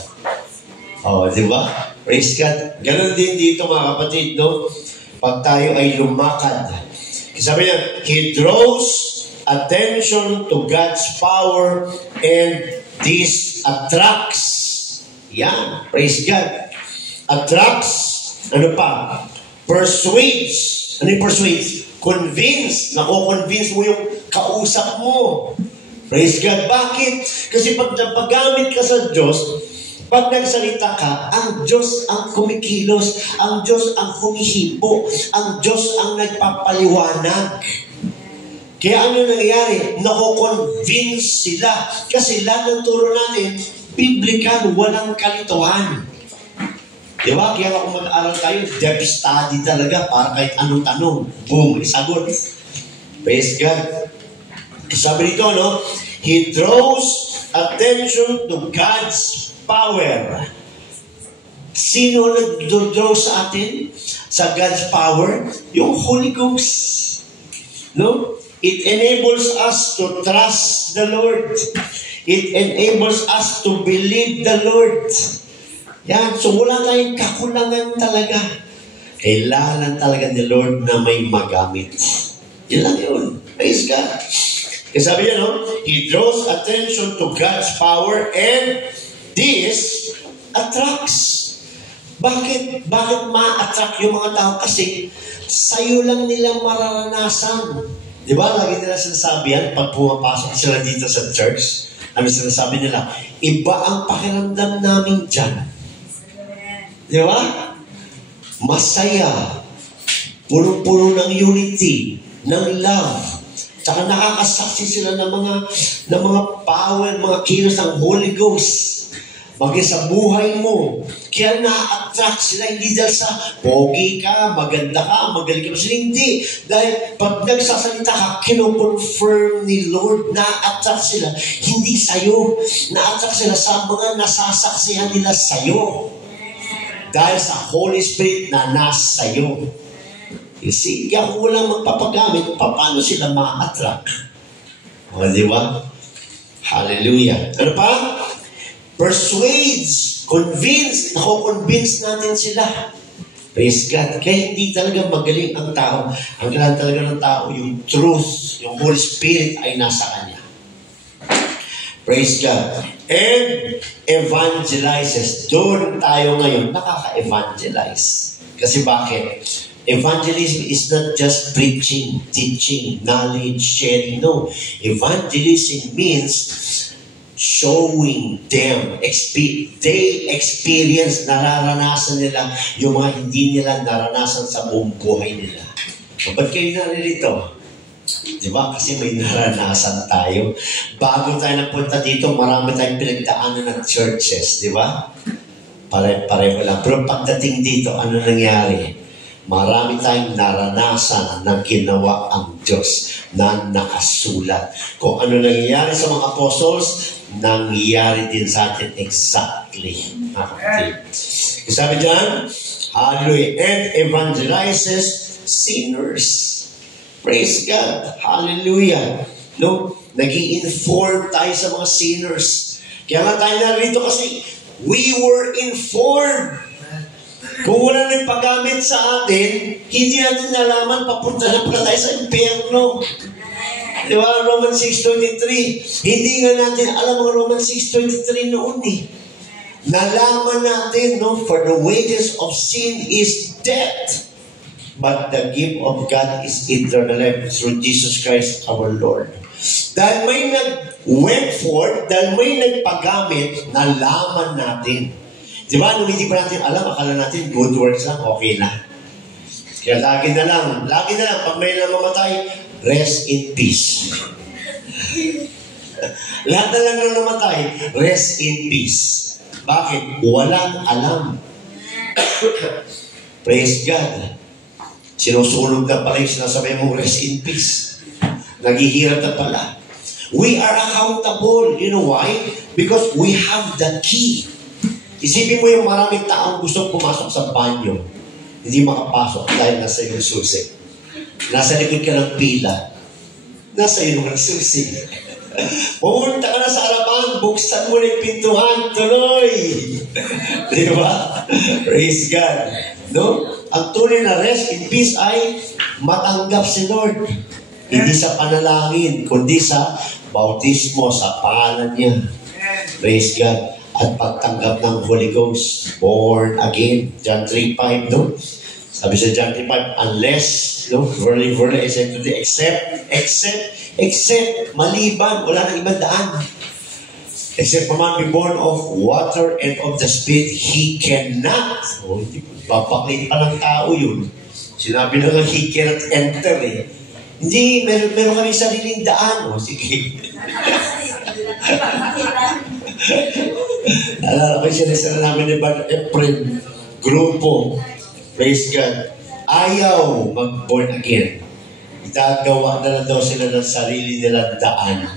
O, di ba? Praise God. Ganon din dito, mga kapatid, no? Pag tayo ay lumakad. Sabi niya, He draws attention to God's power and this attracts. Yan. Praise God. Attracts. Ano pa? Persuades. Ano yung persuades? Convince. Nako-convince mo yung kausap mo. Praise God. Bakit? Kasi pag napagamit ka sa Diyos, pag nagsalita ka, ang Diyos ang kumikilos, ang Diyos ang humihibo, ang Diyos ang nagpapaliwanag. Kaya ano nangyayari? Nako-convince sila. Kasi lahat ng turo natin, biblical, walang kalituhan. Di ba? Kaya kung mag-aaral tayo, depth study talaga para kahit anong tanong. Boom, isagot. Praise God. Sabi dito, no? He draws attention to God's power. Sino nag-draw sa atin? Sa God's power? Yung Holy Ghost. No? It enables us to trust the Lord. It enables us to believe the Lord. Yan. So wala tayong kakulangan talaga. Kailangan talaga ni Lord na may magamit. Yun lang yun. Praise God. Kasi sabi niya, no? He draws attention to God's power and this attracts. Bakit? Bakit ma-attract yung mga tao? Kasi sa'yo lang nila mararanasan. Di ba? Lagi nila sinasabi yan pag pumapasok sila dito sa church. Ano sinasabi nila? Iba ang pakiramdam namin dyan. Di ba? Masaya. Puno-puno ng unity, ng love. Tsaka nakakasaksi sila ng mga power, mga kilos ng Holy Ghost. Maging sa buhay mo. Kaya na-attract sila, hindi dahil sa pogi ka, maganda ka, magaling ka. Hindi. Dahil pag nagsasalita ka, kino-confirm ni Lord, na-attract sila. Hindi sa'yo. Na-attract sila sa mga nasasaksihan nila sa'yo. Dahil sa Holy Spirit na nasa sa'yo. You see, kaya kung walang magpapagamit, paano sila ma-attract? O, di ba? Hallelujah. Ano pa? Persuades, convince, nako-convince natin sila. Praise God. Kaya hindi talaga magaling ang tao. Ang kailangan talaga ng tao, yung truth, yung Holy Spirit ay nasa kanya. Praise God. And evangelizes. Doon tayo ngayon, nakaka-evangelize. Kasi bakit? Evangelism is not just preaching, teaching, knowledge, sharing. No. Evangelism means showing them. They experience, nararanasan nila yung mga hindi nila naranasan sa buong buhay nila. So, ba't kayo naririto? Diba? Kasi may naranasan tayo. Bago tayo napunta dito, marami tayong pinagdaanan ng churches. Diba? Pareho lang. Pero pagdating dito, ano nangyari? Marami tayong naranasan na ginawa ang Diyos na nakasulat. Kung ano nangyayari sa mga apostles, nangyayari din sa atin exactly. Sabi dyan, hallelujah, and evangelizes sinners. Praise God. Hallelujah. No? Nag-i-inform tayo sa mga sinners. Kaya nga tayo narito kasi we were informed. Kung wala nagpagamit sa atin, hindi natin nalaman papunta na pala tayo sa impyerno. Di ba? Romans 6:23. Hindi nga natin alam ang Romans 6:23 noon eh. Nalaman natin, no? For the wages of sin is death. But the gift of God is eternal life through Jesus Christ our Lord. Dahil may nag-went forth, dahil may nagpagamit, nalaman natin. Di ba? Nung hindi pa natin alam, akala natin good works lang, okay na. Kaya lagi na lang, pag may namamatay, rest in peace. Lahat na lang nang namatay, rest in peace. Bakit? Walang alam. Praise God. Sinusunog na pala yung sinasabi mong rest in peace. Naghihirap na pala. We are accountable. You know why? Because we have the key. Isipin mo yung maraming taong gusto pumasok sa banyo. Hindi makapasok dahil nasa yung susi. Nasa likod ka ng pila. Nasa iyo ng susi. Pumunta ka na sa harapan, buksan mo na yung pintuhan, tuloy. Di ba? Praise God. No? Ang tunay na rest in peace ay matanggap si Lord. Hindi sa panalangin, kundi sa bautismo, sa pangalan niya. Praise God. At pagtanggap ng Holy Ghost, born again. John 3:5, no? Sabi sa John 3:5, unless, no? Verily, I say to thee, except, maliban, wala nang ibang daan. Except a man be born of water and of the Spirit, he cannot. Oh, papaklit pa ng tao yun. Sinabi na nga, he cannot enter eh. Hindi, meron kami sariling daan. O, sige. Alala ko siya namin ni Brother Efren, grupo, praise God, ayaw mag-born again. Itagawa na lang daw sila ng sarili nilang daan.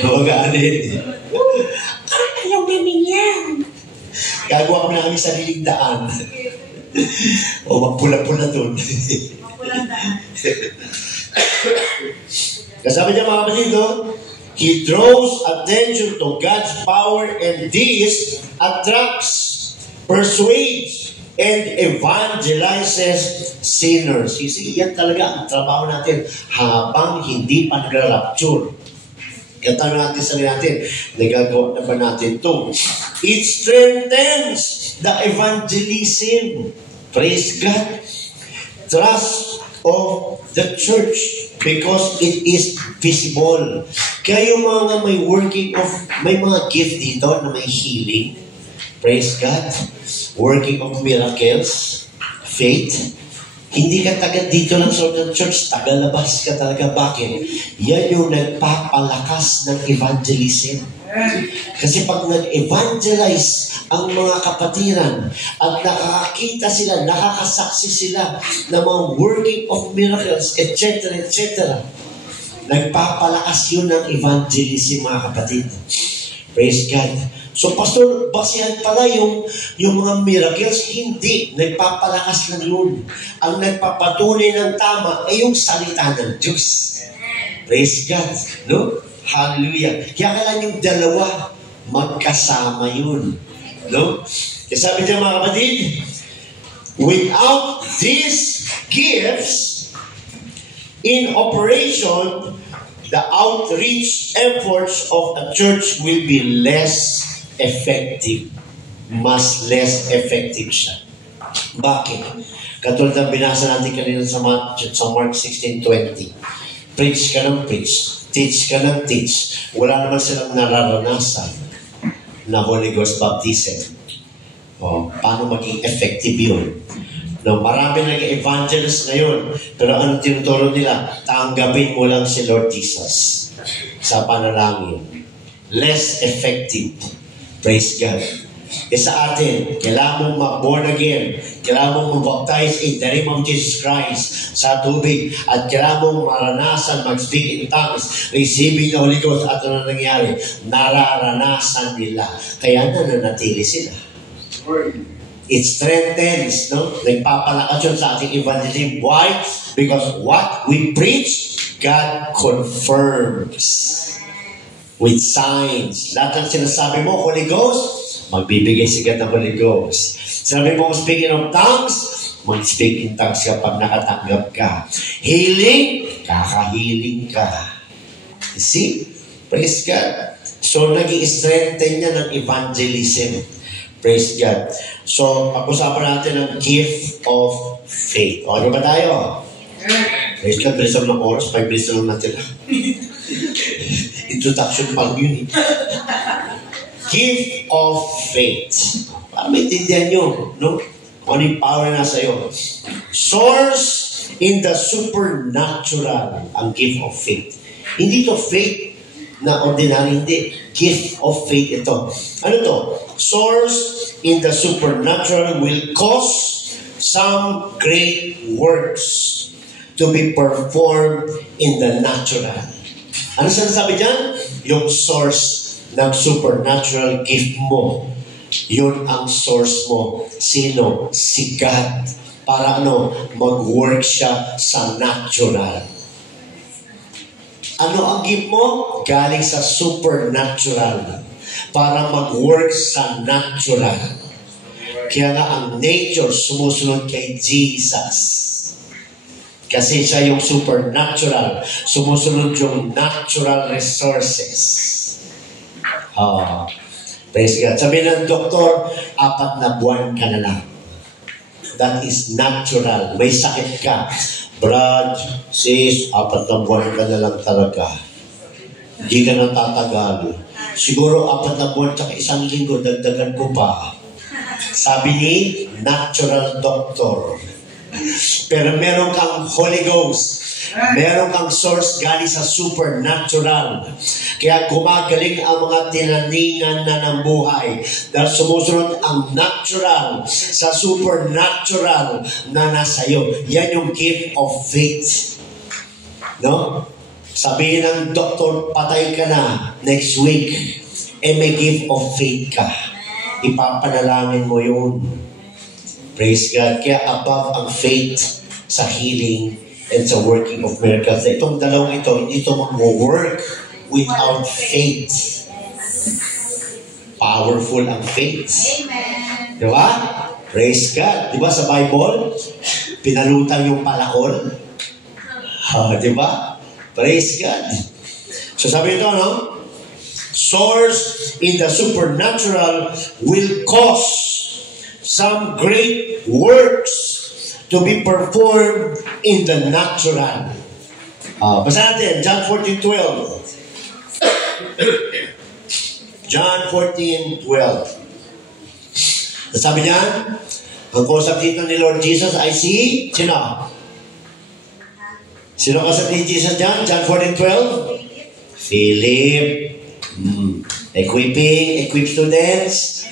Magalit. Ayaw namin yan. Gagawa kami na kami sariling daan. O magpula-pula doon. Kasama niya mga kapatid, no? He draws attention to God's power, and this attracts, persuades, and evangelizes sinners. You see, yan talaga ang trabaho natin habang hindi pa nagra-rapture. Kaya tanong natin sa natin, nagagawa na ba natin ito? It strengthens the evangelism. Praise God. Trust of the church because it is visible. Kaya yung mga may mga gift dito na may healing, praise God, working of miracles, faith, hindi ka taga dito lang sa church, tagalabas ka talaga. Bakit? Yan yung nagpapalakas ng evangelism. Kasi pag nag-evangelize ang mga kapatiran at nakakakita sila, nakakasaksi sila ng mga working of miracles, etc., etc., nagpapalakas yun ng evangelism, mga kapatid. Praise God. So, Pastor, basihan pala yung mga miracles, hindi. Nagpapalakas lang yun. Ang nagpapatunay ng tama ay yung salita ng Diyos. Praise God. No? Hallelujah. Kaya kailan yung dalawa, magkasama yun. No? Kaya sabi niya mga kapatid, without these gifts in operation, the outreach efforts of a church will be less effective. Mas less effective siya. Bakit? Katulad ng binasa natin kanina sa Mark 16:20. Preach ka ng preach. Teach ka ng teach. Wala naman silang nararanasan na Holy Ghost baptism. O, paano maging effective yun? No, marami nag-evangelist ngayon, pero anong tinuturo nila? Tanggapin mo lang si Lord Jesus sa panalangin. Less effective. Praise God. E sa atin, kailangan mong ma-born again, kailangan mong mag-baptize in the name of Jesus Christ sa tubig, at kailangan mong maranasan, mag-speak in tongues, receiving the Holy Ghost. At ano nangyari? Nararanasan nila. Kaya nananatili sila. It strengthens, no? Nagpapalakas yun sa ating evangelism. Why? Because what we preach, God confirms with signs. Lahat ng sinasabi mo, Holy Ghost, magbibigay si God ng Holy Ghost. Sinabi mo, speaking of tongues, mag-speak in tongues kapag nakatanggap ka. Healing, kakahiling ka. You see? Praise God. So, nag-i-strengthen niya ng evangelism. Praise God. So, pag-usapan natin ang gift of faith. O, ano ba tayo? Praise God. Bilis ng oras. 5 minutes na lang natin. Introduction pa yun. Gift of faith. Para maintindihan nyo, no? Kung ano yung power na sa'yo. Source in the supernatural ang gift of faith. Hindi to faith na ordinary, hindi. Gift of faith ito. Ano to? Source in the supernatural will cause some great works to be performed in the natural. Ano sinasabi dyan? Yung source ng supernatural gift mo. Yun ang source mo. Sino? Si God. Para mag-work siya sa natural. Ano ang gift mo? Galing sa supernatural. Para mag-work sa natural. Kaya nga ang nature sumusunod kay Jesus. Kasi siya yung supernatural. Sumusunod yung natural resources. Praise God. Sabi ng doktor, 4 na buwan ka na lang. That is natural. May sakit ka. Brad, sis, 4 na buwan ka na lang talaga. Hindi ka na tatagal. Siguro 4 na buwan tsaka 1 linggo, dagdagan ko pa. Sabi ni natural doctor. Pero meron kang Holy Ghost. Meron kang source galing sa supernatural. Kaya gumagaling ang mga tinaningan na ng buhay. Dahil sumusunod ang natural sa supernatural na nasa iyo. Yan yung gift of faith. No? Sabihin ng doktor, patay ka na next week. May gift of faith ka. Ipapanalangin mo yun. Praise God. Kaya above ang faith sa healing and sa working of miracles. Itong dalawang ito, hindi ito mag-work without faith. Powerful ang faith. Amen. Diba? Praise God. Diba sa Bible, pinalutang yung palakol? Diba? Praise God. So sabi ito, source in the supernatural will cause some great works to be performed in the natural. Basta natin, John 14:12. John 14:12. Sabi niya, ang kausap dito ni Lord Jesus ay si, sino? Sino kausap ni Jesus dyan? John 14:12? Philip. Equip students.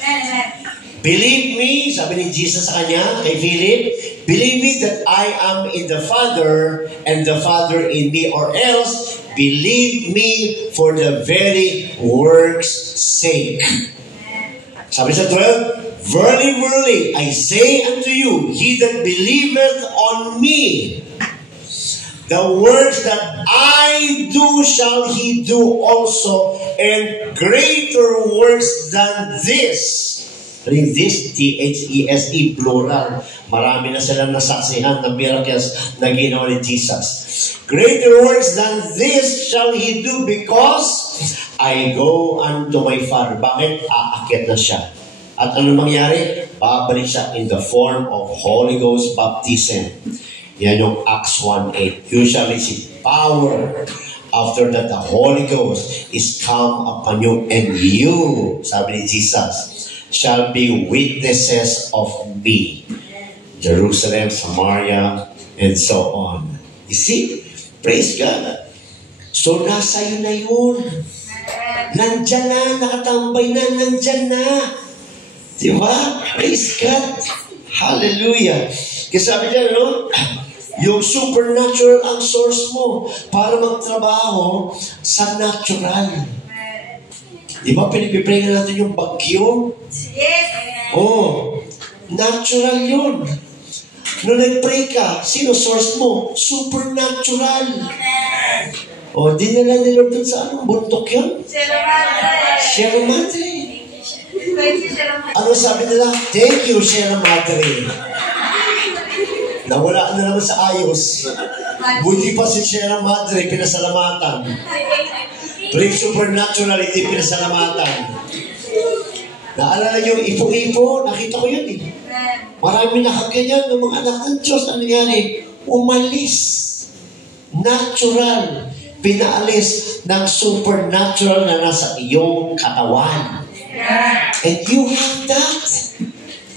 Believe me, sabi ni Jesus sa kanya, kay Philip, believe me that I am in the Father and the Father in me, or else believe me for the very work's sake. Sabi sa 12, verily, verily, I say unto you, he that believeth on me, the works that I do shall he do also, and greater works than this. This, T-H-E-S-E, plural. Marami na silang nasaksihan ng miracles na ginawa ni Jesus. Greater works than this shall he do because I go unto my Father. Bakit? Aakyat na siya. At ano mangyari? Babalik siya in the form of Holy Ghost baptism. Yan yung Acts 1:8. You shall receive power after that the Holy Ghost is come upon you, and you, sabi ni Jesus, shall be witnesses of me. Jerusalem, Samaria, and so on. You see? Praise God. So, nasa iyo na yun. Nandyan na, nakatambay na, nandyan na. Diba? Praise God. Hallelujah. Kasi sabi niya, yung supernatural ang source mo para magtrabaho sa natural. Di ba pinipipray na natin yung bagyo? Yes. Natural yun. Nung nag-pray ka, sino source mo? Supernatural. Dinala nila dun sa bundok yun? Sierra Madre. Ano sabi nila? Thank you, Sierra Madre. Nawala na naman sa ayos. Buti pa si Sierra Madre, pinasalamatan. Pero yung supernatural, hindi pinasalamatan. Naalala niyo yung ipo-ipo? Nakita ko yun eh. Marami nakaganyan ng mga anak ng Diyos. Ano nangyari? Umalis. Natural. Pinaalis ng supernatural na nasa iyong katawan. And you have that.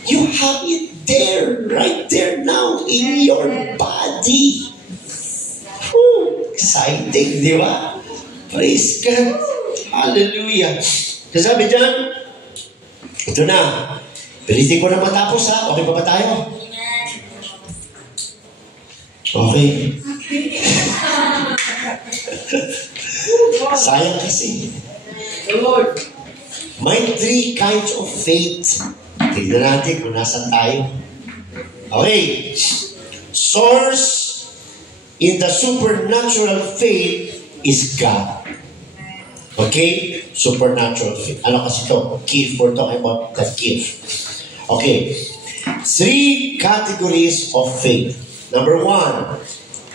You have it there, right there now, in your body. Exciting, di ba? Praise God. Hallelujah. Sabi dyan, ito na. Pilitin ko na matapos ha. Okay pa ba tayo? Okay. Sayang kasi. May 3 kinds of faith. Tignan natin kung nasan tayo. Okay. Source in the supernatural faith is God. Okay? Supernatural faith. Ano kasi ito? Gift. We're talking about the gift. Okay. 3 categories of faith. Number 1,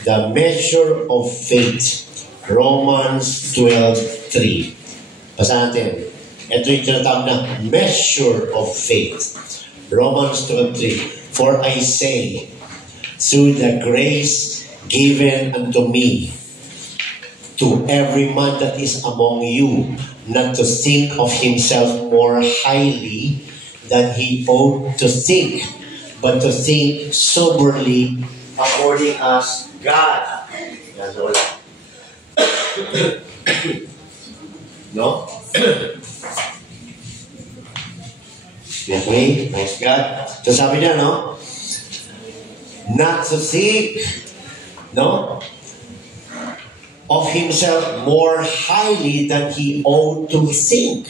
the measure of faith. Romans 12:3. Basa natin. Ito yung tinatawag na measure of faith. Romans 12:3. For I say, through the grace given unto me, to every man that is among you, not to think of himself more highly than he ought to think, but to think soberly according as God. No? Okay, praise God. So sabi niya, no? Not to think, no? Of himself more highly than he ought to think,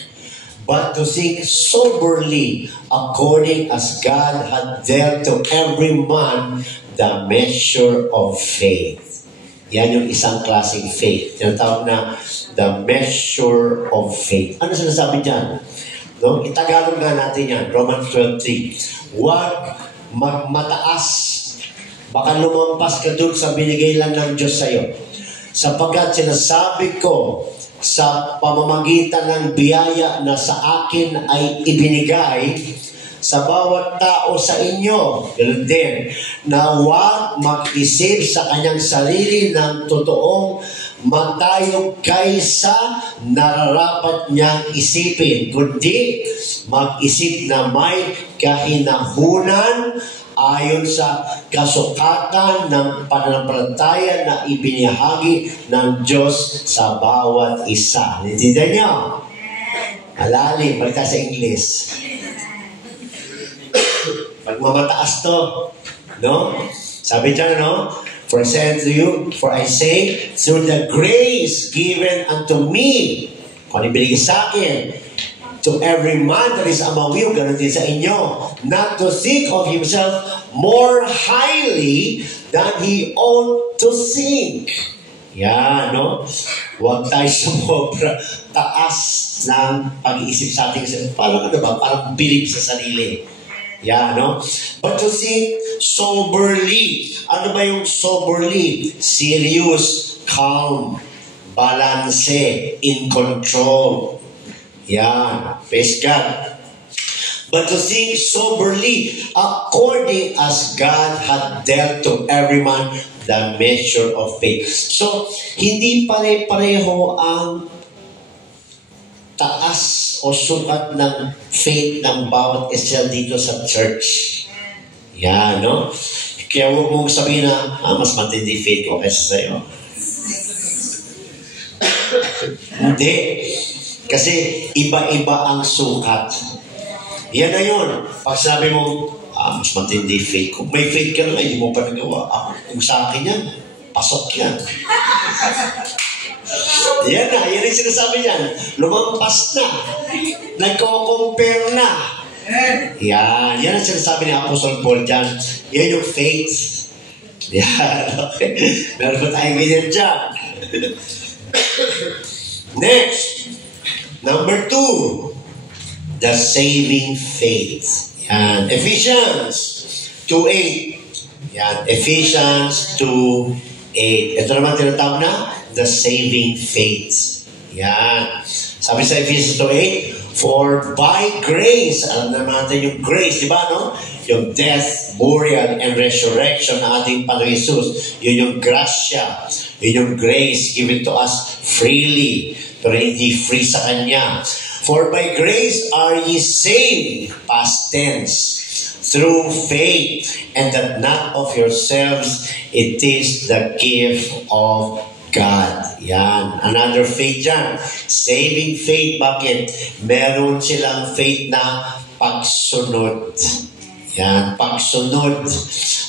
but to think soberly, according as God had dealt to every man the measure of faith. Yan yung isang klaseng faith. Tinatawag na the measure of faith. Ano sinasabi dyan? No? Itagalog nga natin yan. Romans 12:3. Huwag magmataas. Baka lumampas ka dun sa binigay lang ng Diyos sa'yo. Sapagkat sinasabi ko sa pamamagitan ng biyaya na sa akin ay ibinigay sa bawat tao sa inyo, ganun din, na huwag mag-isip sa kanyang sarili ng totoong matayog kaysa nararapat niyang isipin, kundi mag-isip na may kahinahunan ayon sa kasukatan ng pananampalataya na ibinahagi ng Diyos sa bawat isa. Naintindihan niyo? Malalim, balik tayo sa English. Pagmamataas to, no? Sabi dyan, no? For I say unto you, for I say, through the grace given unto me, kung ano binigay sa akin, to every man that is among you, ganun din sa inyo, not to think of himself more highly than he ought to think. Yan, no? Huwag tayo sumobra taas ng pag-iisip sa ating, parang ano ba? Parang bilib sa sarili. Yan, no? But to think soberly. Ano ba yung soberly? Serious, calm, balance, in control. Yan. Praise God. But to think soberly, according as God had dealt to every man the measure of faith. So, hindi pare-pareho ang taas o sukat ng faith ng bawat isa dito sa church. Yan, no? Kaya huwag mong sabihin na, mas matindi faith ko kaysa sa'yo. Hindi. Kasi iba-iba ang sukat. Yan na yun. Pag sabi mo, mas matindi faith ko. May faith ka na, hindi mo pa nagawa. Kung sa akin yan, pasok yan. Yan na, yan ang sinasabi niyan. Lumampas na. Nagko-compare na. Yan ang sinasabi ni Apostle Paul dyan. Yan yung faith. Yan, okay. Meron pa tayong ganyan dyan. Next, number 2, the saving faith. Yan, Ephesians 2:8. Yan, Ephesians 2:8. 8. Ito naman tinatawag na the saving faith. Yan. Sabi sa Ephesians 2:8, for by grace, alam naman natin yung grace, di ba, no? Yung death, burial, and resurrection ng ating Panginoon Jesus. Yun yung grasya. Yun yung grace given to us freely. Pero hindi free sa Kanya. For by grace are ye saved, past tense, through faith, and that not of yourselves, it is the gift of God. Yan. Another faith dyan. Saving faith. Bakit? Meron silang faith na pagsunod. Yan. Pagsunod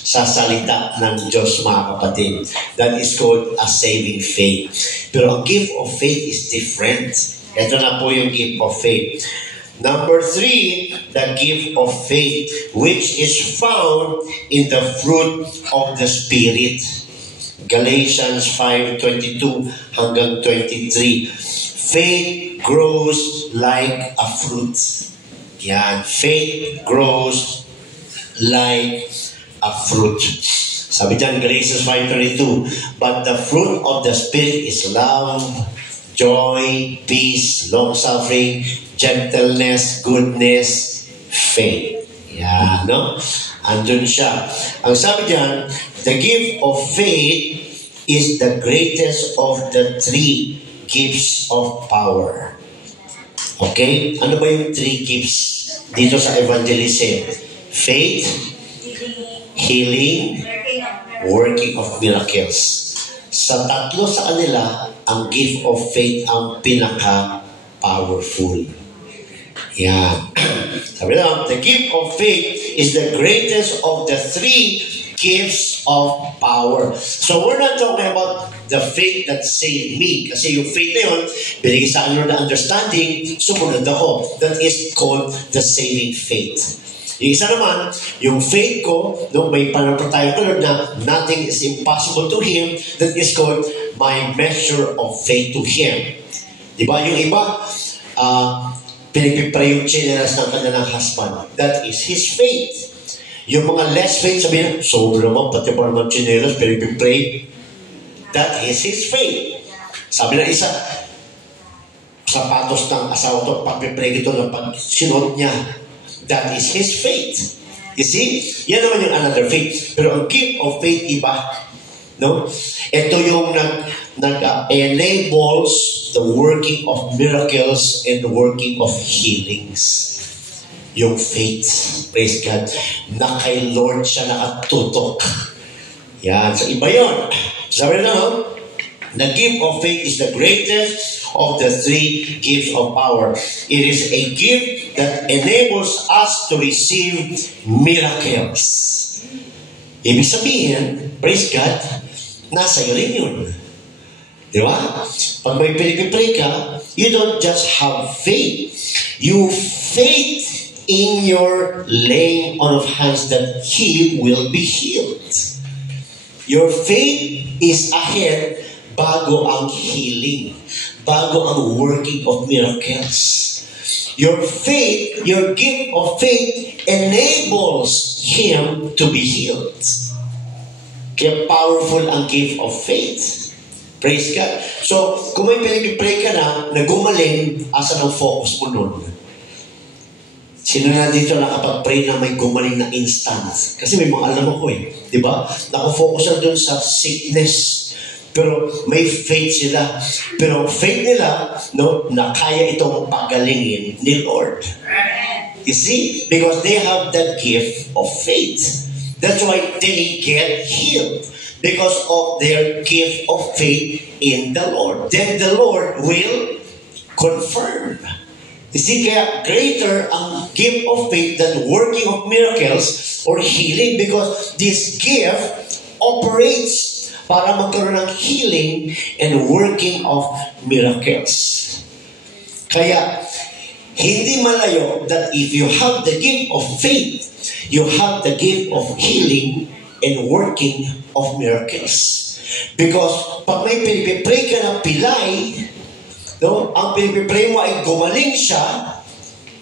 sa salita ng Diyos, mga kapatid. That is called a saving faith. Pero ang gift of faith is different. Ito na po yung gift of faith. Number 3, the gift of faith, which is found in the fruit of the Spirit. Galatians 5:22 hanggang 23. Faith grows like a fruit. Yan. Faith grows like a fruit. Sabi dyan, Galatians 5:22, but the fruit of the Spirit is love, joy, peace, long-suffering, gentleness, goodness, faith. Yan, no? Andun siya. Ang sabi dyan, the gift of faith is the greatest of the 3 gifts of power. Okay? Ano ba yung 3 gifts dito sa evangelism? Faith, healing, working of miracles. Sa tatlo sa kanila, ang gift of faith ang pinaka-powerful. Yan. Sabi na, the gift of faith is the greatest of the 3 gifts of power. So we're not talking about the faith that saved me. Kasi yung faith na yun, binigay sa akin na understanding, sumunod ako. That is called the saving faith. Yung isa naman, yung faith ko, nung may pananampalataya ko na nothing is impossible to Him, that is called my measure of faith to Him. Diba? Yung iba, pinagpipray yung chinelas ng kanilang husband. That is his faith. Yung mga less faith, sabihin, sobra naman, pati pa naman chinelas, pinagpipray. That is his faith. Sabi na isa, sapatos ng asawa to, pagpipray ito ng pag-sinod niya. That is his faith. You see? Yan naman yung another faith. Pero ang gift of faith, iba. No? Ito yung enables the working of miracles and the working of healings. Yung faith. Praise God. Na kay Lord siya nakatutok. Yan. So, iba yun. Sabi na, no? The gift of faith is the greatest of the 3 gifts of power. It is a gift that enables us to receive miracles. Ibig sabihin, praise God, nasa iyo rin yun. Di ba? Pag may pinipipray ka, you don't just have faith. You faith in your laying on of hands that He will be healed. Your faith is ahead bago ang healing, bago ang working of miracles. Your faith, your gift of faith enables him to be healed. Kaya powerful ang gift of faith. Praise God. So, kung may pinag-pray ka na gumaling, asa ng focus mo nun? Sino na dito nakapag-pray na may gumaling na instant? Kasi may mga alam ako di ba? Nakafocus na dun sa sickness. Pero may faith sila. Pero faith nila, na kaya itong pagalingin ni Lord. You see? Because they have that gift of faith. That's why they get healed. Because of their gift of faith in the Lord. Then the Lord will confirm. You see, kaya greater ang gift of faith than working of miracles or healing, because this gift operates para magkaroon ng healing and working of miracles. Kaya, hindi malayo that if you have the gift of faith, you have the gift of healing and working of miracles. Because pag may pinipipray ka ng pilay, ang pinipipray mo ay gumaling siya,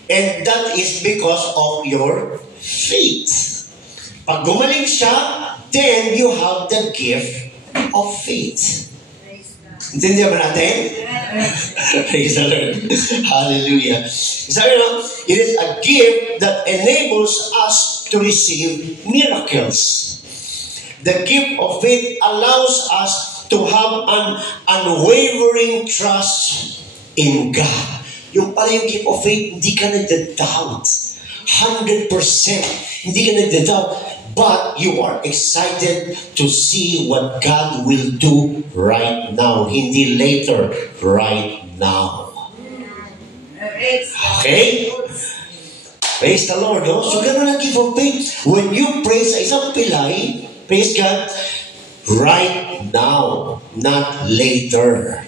and that is because of your faith. Pag gumaling siya, then you have the gift of faith. Intindihan ba natin? Praise the Lord. Hallelujah. Sabi na, it is a gift that enables us to receive miracles. The gift of faith allows us to have an unwavering trust in God. Yung pala yung gift of faith, hindi ka nagda-doubt. 100%. Hindi ka nagda-doubt. But you are excited to see what God will do right now. Hindi later, right now. Okay? Praise the Lord. No? So ganun ang gift of faith. When you praise sa isang pilay, praise God, right now, not later.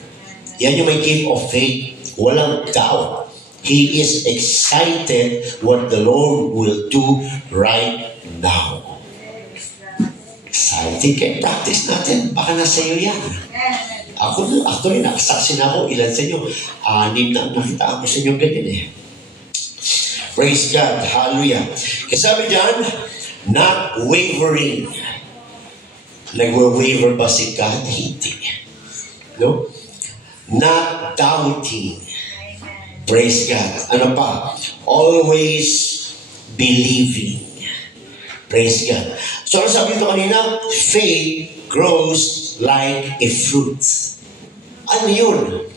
Yan yung may gift of faith. Walang doubt. He is excited what the Lord will do right now. Excited kayo. Practice natin. Baka nasa iyo yan. Actually, nakasaksi na ako. Ilan sa inyo? 6 na nakita ko sa inyo ganyan eh. Praise God. Hallelujah. Kasi sabi dyan, not wavering. Nagwa-waver ba si God? Hindi. No? Not doubting. Praise God. Ano pa? Always believing. Praise God. So, ano sabi ito kanina? Faith grows like a fruit. Ano yun?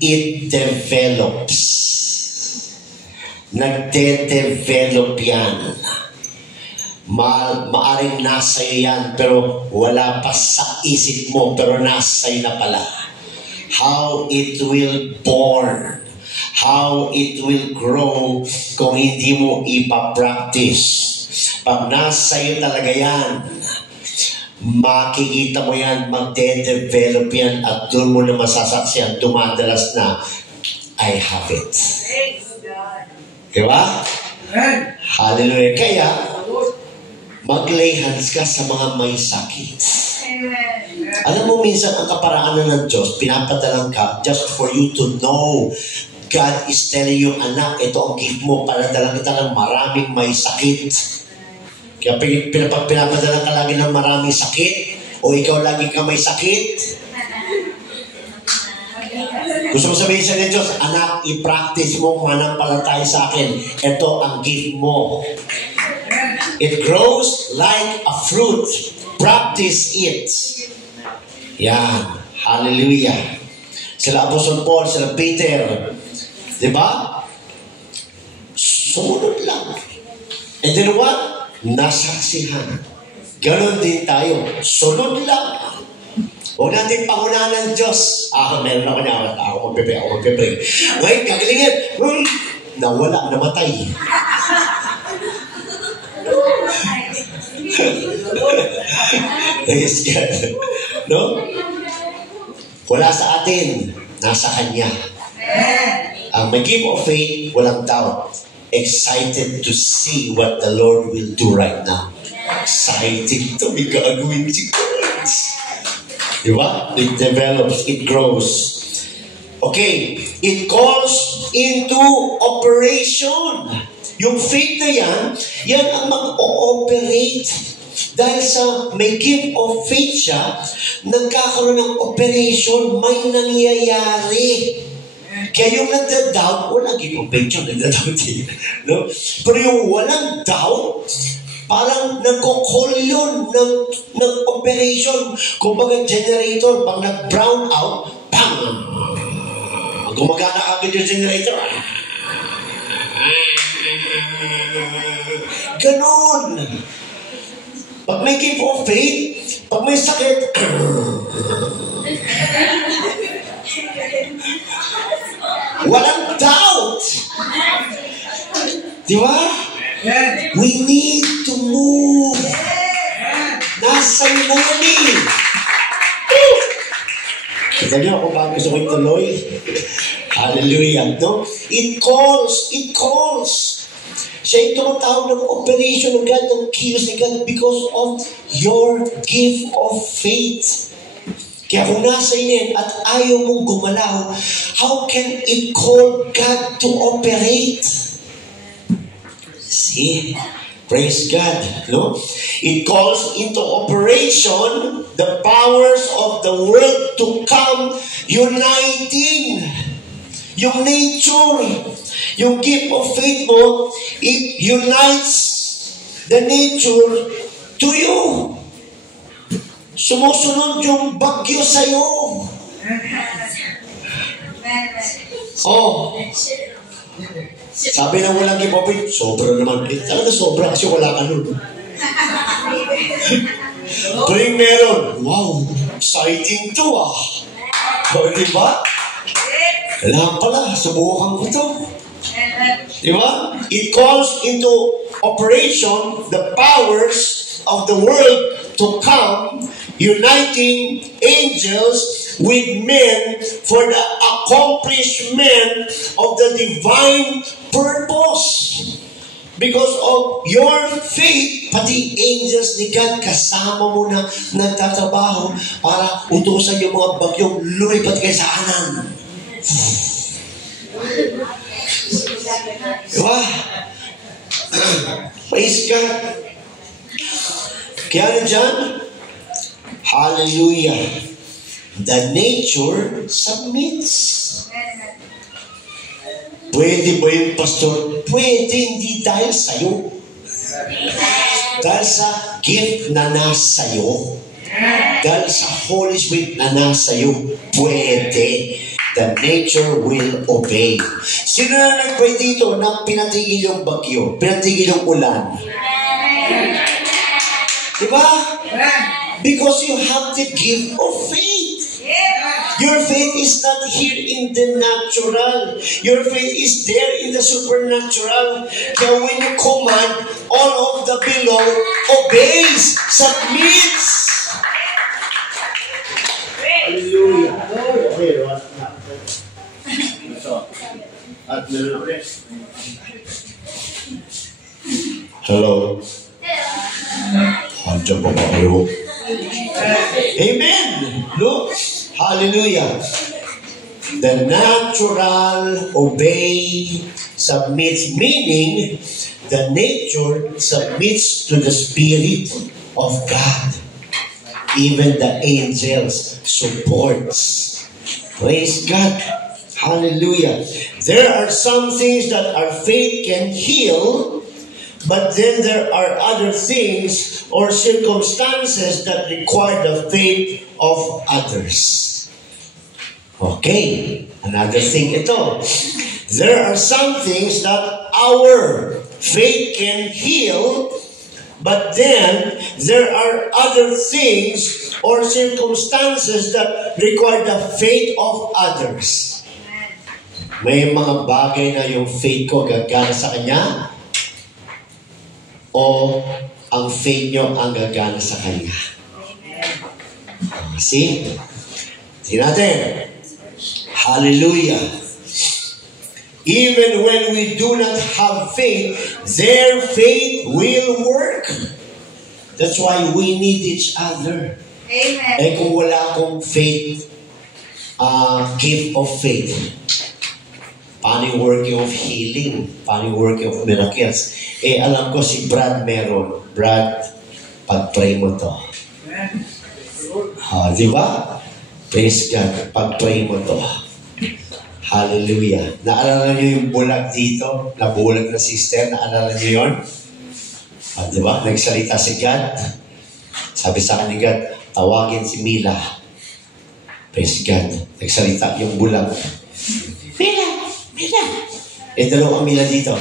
It develops. Nagde-develop yan. Maaring nasa iyo yan, pero wala pa sa isip mo, pero nasa iyo na pala. How it will born. How it will grow kung hindi mo ipapractice. Pag nasa iyo talaga yan, makikita mo yan, magde-develop yan, at doon mo na masasaksihan, dumadalas na, I have it. Diba? Hallelujah. Kaya, mag-lay hands ka sa mga may sakit. Alam mo, minsan ang kaparaanan ng Diyos, pinapadalang ka just for you to know God is telling you, anak, ito ang gift mo para dalang kita ng maraming may sakit. Kaya pinapadalang ka lagi ng maraming sakit, o ikaw lagi ka may sakit. Gusto mo sabihin sa Diyos, anak, i-practice mo, manampalataya sa akin. Ito ang gift mo. It grows like a fruit. Practice it. Yan. Hallelujah. Sila Apostle Paul, sila Peter. Diba? Sumunod lang. And then what? Nasaksihan. Ganon din tayo. Sunod lang. Huwag natin pangunahan ng Diyos. Meron ako niya. Ako magpipray. Wait, kagalingin. Nawala, namatay. Praise God. No? Wala sa atin. Nasa Kanya. Ang may gift of faith, walang doubt. Excited to see what the Lord will do right now. Excited to be gagawin si God. Diba? It develops, it grows. Okay, it calls into operation. Yung faith na yan ang mag-ooperate. Dahil sa may gift of faith siya, nagkakaroon ng operation, may nangyayari. Kaya yung nagda-doubt, walang gift of faith yun, nagda-doubt yun. No? Pero yung walang doubt, parang nagko-call yun ng operation. Kung baga generator, pag nag-brown out, pang! Gumagana agad yung generator. Ganon. Pag may gift of faith, pag may sakit, walang doubt. Di ba? We need to move. Nasa iyo na yan eh. Kita niyo kung bakit gusto ko ituloy? Hallelujah. No? It calls. Siya ito ang tawag ng operation ng God, ng kilos ni God because of your gift of faith. Kaya kung nasa inyo at ayaw mong gumalaw, how can it call God to operate? See? Praise God. No? It calls into operation the powers of the world to come uniting. Yung nature, yung gift of faith mo, it unites the nature to you. Sumusunod yung bagyo sa'yo. Oh. Sabi na walang gift of faith, sobra naman. Talaga sobra kasi wala ka nun. Tuwing meron, wow, exciting to ah. O, diba? Alam pala, subukan ko to. Diba? It calls into operation the powers of the world to come, uniting angels with men for the accomplishment of the divine purpose. Because of your faith, pati angels ni God kasama mo na nagtatrabaho para utusan yung mga bagyong lumipat kayo sa kanan. Diba? Praise God. Kaya na dyan, hallelujah, the nature submits. Pwede ba yung pastor? Pwede, hindi dahil sa'yo. Dahil sa gift na nasa'yo. Dahil sa Holy Spirit na nasa'yo. Pwede. The nature will obey. Sino na nag-pray dito na pinatigil yung bagyo? Pinatigil yung ulan? Diba? Because you have the gift of faith. Your faith is not here in the natural. Your faith is there in the supernatural. Kaya when you command, all of the below obeys, submits. Hallelujah. Hello. Andiyan pa ba kayo? Amen. Look. Hallelujah. The natural obey, submits, meaning the nature submits to the Spirit of God. Even the angels supports. Praise God. Hallelujah. There are some things that our faith can heal, but then there are other things or circumstances that require the faith of others. Okay, another thing ito. There are some things that our faith can heal, but then there are other things or circumstances that require the faith of others. May mga bagay na yung faith ko gagana sa kanya, o ang faith nyo ang gagana sa kanya. See? Tingnan natin. Hallelujah. Even when we do not have faith, their faith will work. That's why we need each other. Amen. Eh kung wala akong faith, gift of faith, paano yung working of healing? Paano yung working of miracles? Eh alam ko si Brad meron. Brad, pag-pray mo to. Di ba? Praise God. Pag-pray mo to. Hallelujah. Naalala niyo yung bulag dito? Nabulag na sister? Naalala niyo yun? Di ba? Nagsalita si God. Sabi sa akin ni God, tawagin si Mila. Praise God. Nagsalita yung bulag. Mila! Mila! Eh, dalawang Mila dito.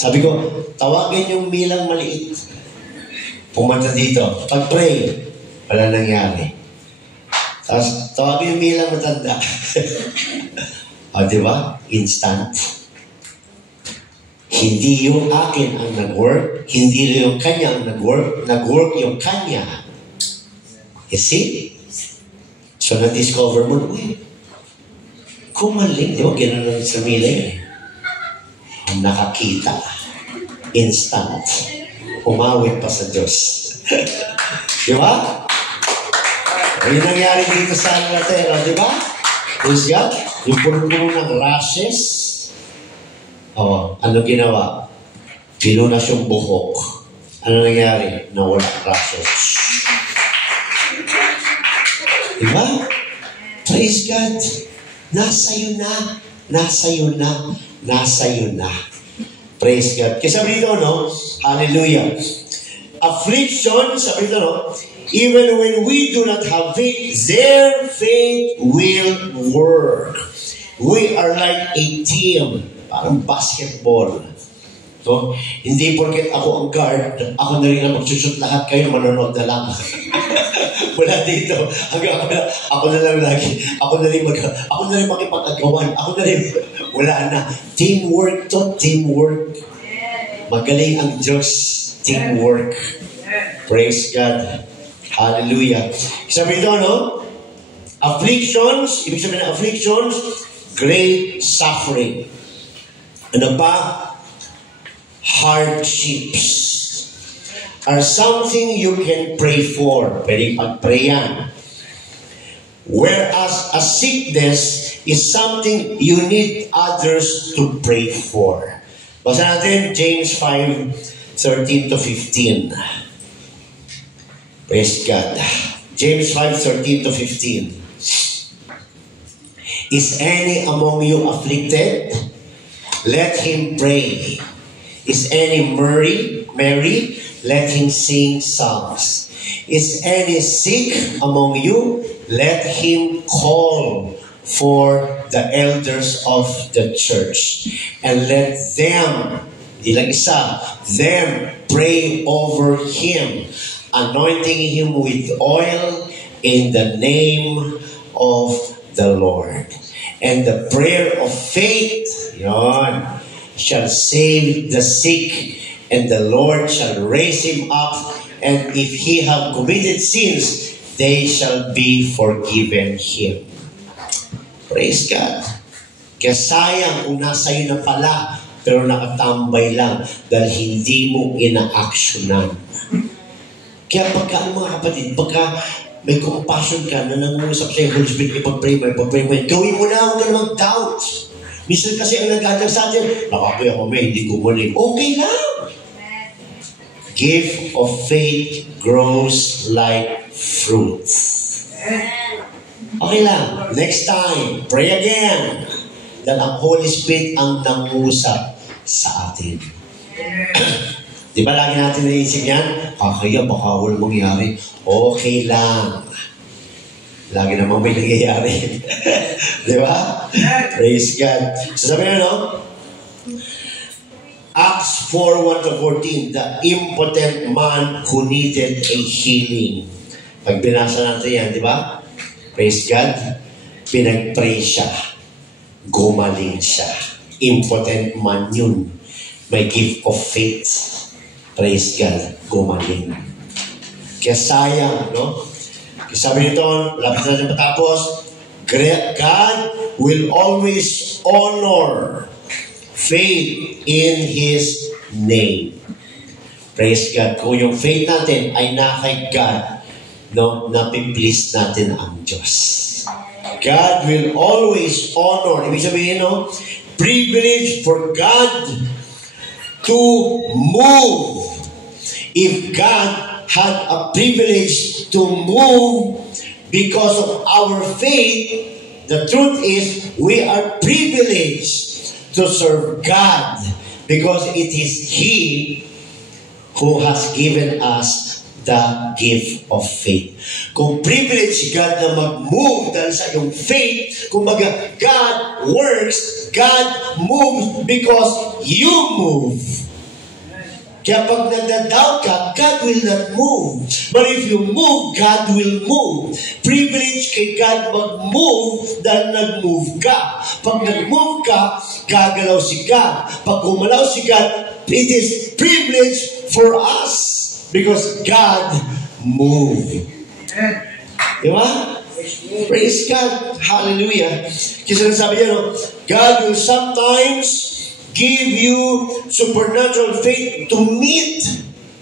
Sabi ko, tawagin yung Milang maliit. Pumunta dito. Pag-pray, wala nangyari. Tapos, tawagin yung Milang matanda. O, di ba? Instant. Hindi yung akin ang nag-work. Hindi yung kanya ang nag-work. Nag-work yung kanya. You see? So, na-discover mo, uy, kumaling. Di ba? Gano'n lang sa Mila yun. Nakakita. Instant. Umawit pa sa Diyos. Di ba? Yung nangyari dito sa Inglaterra, di ba? Praise God. Yung puno-puno ng rashes. Ano ginawa? Pinunas yung buhok. Ano nangyari? Nawala ang raso. Diba? Praise God. Nasa'yo na. Nasa'yo na. Nasa'yo na. Praise God. Kaya sabi dito, no? Hallelujah. Affliction, sabi dito, no? Even when we do not have faith, their faith will work. We are like a team. Parang basketball. So, hindi porket ako ang guard, ako na rin ang magsushoot, lahat kayo manonood na lang. Wala dito. Hanggang ako na lang lagi. Ako na rin makipag-agawan. Ako na rin. Wala na. Teamwork to, teamwork. Magaling ang Diyos. Teamwork. Praise God. Hallelujah. Sabi ito, no? Afflictions, ibig sabihin ng afflictions, great suffering. Ano pa? Hardships are something you can pray for. Pwede pag-prayan. Whereas a sickness is something you need others to pray for. Basa natin James 5:13 to 15. Praise God. James 5:13 to 15. Is any among you afflicted? Let him pray. Is any merry? Let him sing psalms. Is any sick among you? Let him call for the elders of the church. And let them, di lang isa, them pray over him, anointing him with oil in the name of the Lord. And the prayer of faith, yon, shall save the sick, and the Lord shall raise him up, and if he have committed sins, they shall be forgiven him. Praise God. Kaya sayang kung nasa iyo na pala, pero nakatambay lang dahil hindi mo ina-actionan. Kaya pagka, mga kapatid, pagka may compassion ka na nangungusap sa Holy Spirit, ipag-pray mo, gawin mo na, huwag ka na mag-doubt. Minsan kasi ang nagdadang sa atin, nakakuya ko hindi gumaling. Okay lang. Gift of faith grows like fruits. Okay lang. Next time, pray again. Dahil ang Holy Spirit ang nangusap sa atin. Di ba lagi natin naisip yan? Kaya baka wala mangyari. Okay lang. Lagi namang may nangyayari. Di ba? Praise God. So sabi na, no? Acts 4:1-14, the impotent man who needed a healing. Pag binasa natin yan, di ba? Praise God. Pinag-pray siya. Gumaling siya. Impotent man yun. May gift of faith. Praise God. Gumaling. Kaya sayang, no? Sabi nito, lapit natin matapos, God will always honor faith in His name. Praise God. Kung yung faith natin ay na kay God, no, napiplease natin ang Diyos. God will always honor. Ibig sabihin, no, privilege for God to move. If God had a privilege to move because of our faith, the truth is we are privileged to serve God because it is He who has given us the gift of faith. Kung privilege God na mag-move dahil sa iyong faith, kumbaga God works, God moves because you move. Kaya pag nagda-doubt ka, God will not move. But if you move, God will move. Privilege kay God mag-move dahil nag-move ka. Pag nag-move ka, gagalaw si God. Pag gumalaw si God, it is privilege for us because God moved. Diba? Praise God. Hallelujah. Kasi sabi niya, no, God will sometimes give you supernatural faith to meet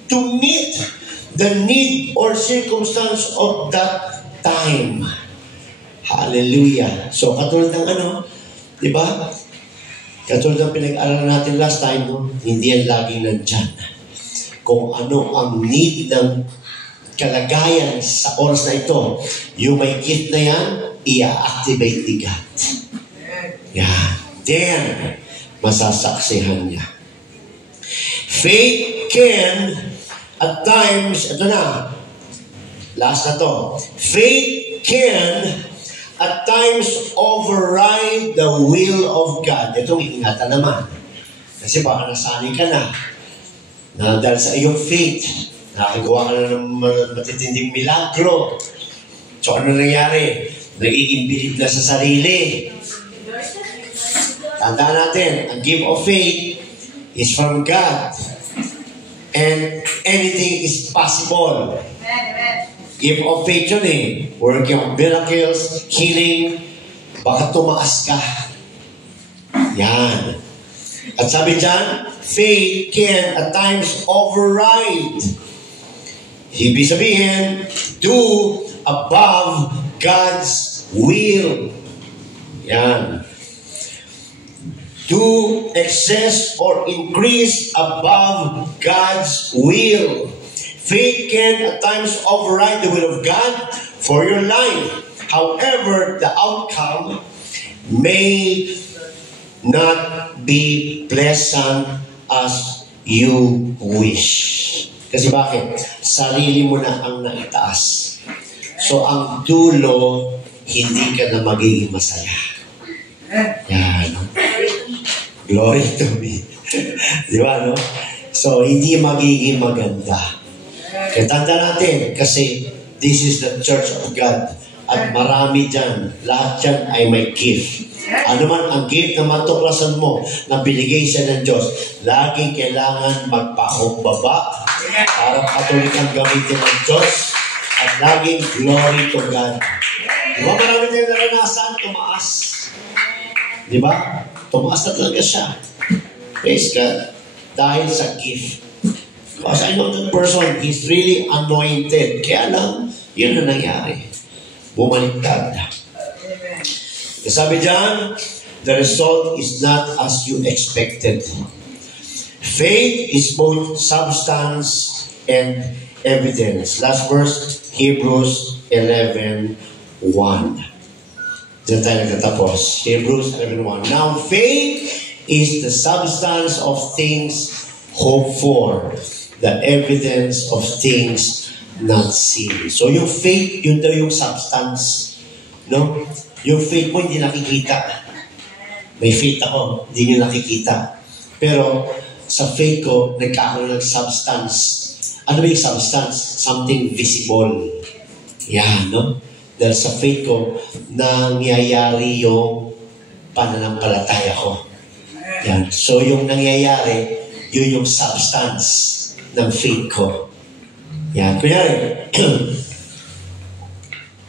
the need or circumstance of that time. Hallelujah. So, katulad ng di ba? Katulad ng pinag-aralan natin last time, no? Hindi yan laging nandyan. kung ano ang need ng kalagayan sa oras na ito. Yung may gift na yan, i-activate ni God. Yan. Then, masasaksihan niya. Faith can, at times, ito na, last na to. Faith can, at times, override the will of God. Ito, ingatan naman. Kasi baka nasanay ka na dahil sa iyong faith, nakagawa ka na ng matitinding milagro. So, ano nangyari? Nagiging bilib na sa sarili. Tandaan natin, ang gift of faith is from God. And anything is possible. Gift of faith yun eh. Working of miracles, healing, baka tumaas ka. Yan. At sabi dyan, faith can at times override. Ibig sabihin, do above God's will. Yan. Do excess or increase above God's will. Faith can at times override the will of God for your life. However, the outcome may not be pleasant as you wish. Kasi bakit? Sarili mo na ang naitaas. So, ang dulo, hindi ka na magiging masaya. Yan. Glory to me. Di ba, no? So, hindi magiging maganda. Kaya tanda natin, kasi this is the church of God. At marami dyan, lahat dyan ay may gift. Ano man ang gift na matuklasan mo na binigay siya ng Diyos, laging kailangan magpakumbaba para patuloy kang gamitin ng Diyos at laging glory to God. Di ba marami tayong naranasan, tumaas? Di ba? Tumaas na talaga siya. Praise God. Dahil sa gift. Because I know that person, he's really anointed. Kaya lang, yun na nangyari. Bumaliktad. Sabi dyan, the result is not as you expected. Faith is both substance and evidence. Last verse, Hebrews 11:1. Diyan tayo nagtatapos. Hebrews 11:1. Now, faith is the substance of things hoped for, the evidence of things not seen. So, yung faith, yun daw yung substance. No? Yung faith mo, hindi nakikita. May faith ako, hindi nyo nakikita. Pero, sa faith ko, nagkakaroon ng substance. Ano ba yung substance? Something visible. Yan, no? Dahil sa faith ko, nangyayari yung pananampalataya ko. Yan. So, yung nangyayari, yun yung substance ng faith ko. Yan. Kunyari,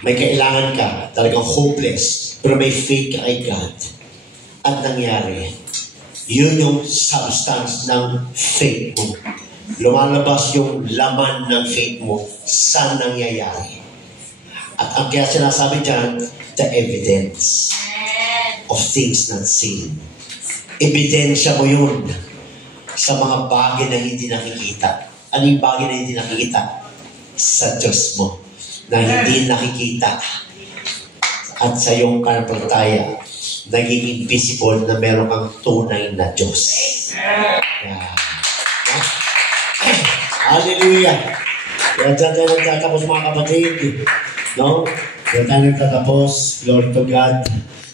may kailangan ka, talagang hopeless, pero may faith ka kay God. At nangyari, yun yung substance ng faith mo. Lumalabas yung laman ng faith mo sa nangyayari. At ang kaya sinasabi dyan, the evidence of things not seen. Ebidensya mo yun sa mga bagay na hindi nakikita. Ano yung bagay na hindi nakikita? Sa Diyos mo na hindi nakikita at sa iyong kanampalataya nagiging visible na meron kang tunay na Diyos. Yeah. Hallelujah! Kaya dyan tayo nagtatapos mga kapatid. No? Kaya tayo nagtatapos. Glory to God.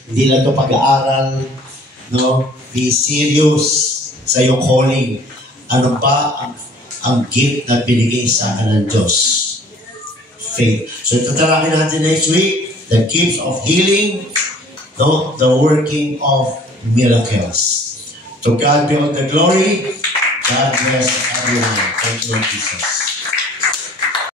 Hindi lang ito pag-aaral. No? Be serious sa iyong calling. Ano ba ang gift na binigay sa akin ng Diyos? Faith. So tatalangin natin next week, the gifts of healing, no, the working of miracles. To God be all the glory. God bless everyone. Thank you, Jesus.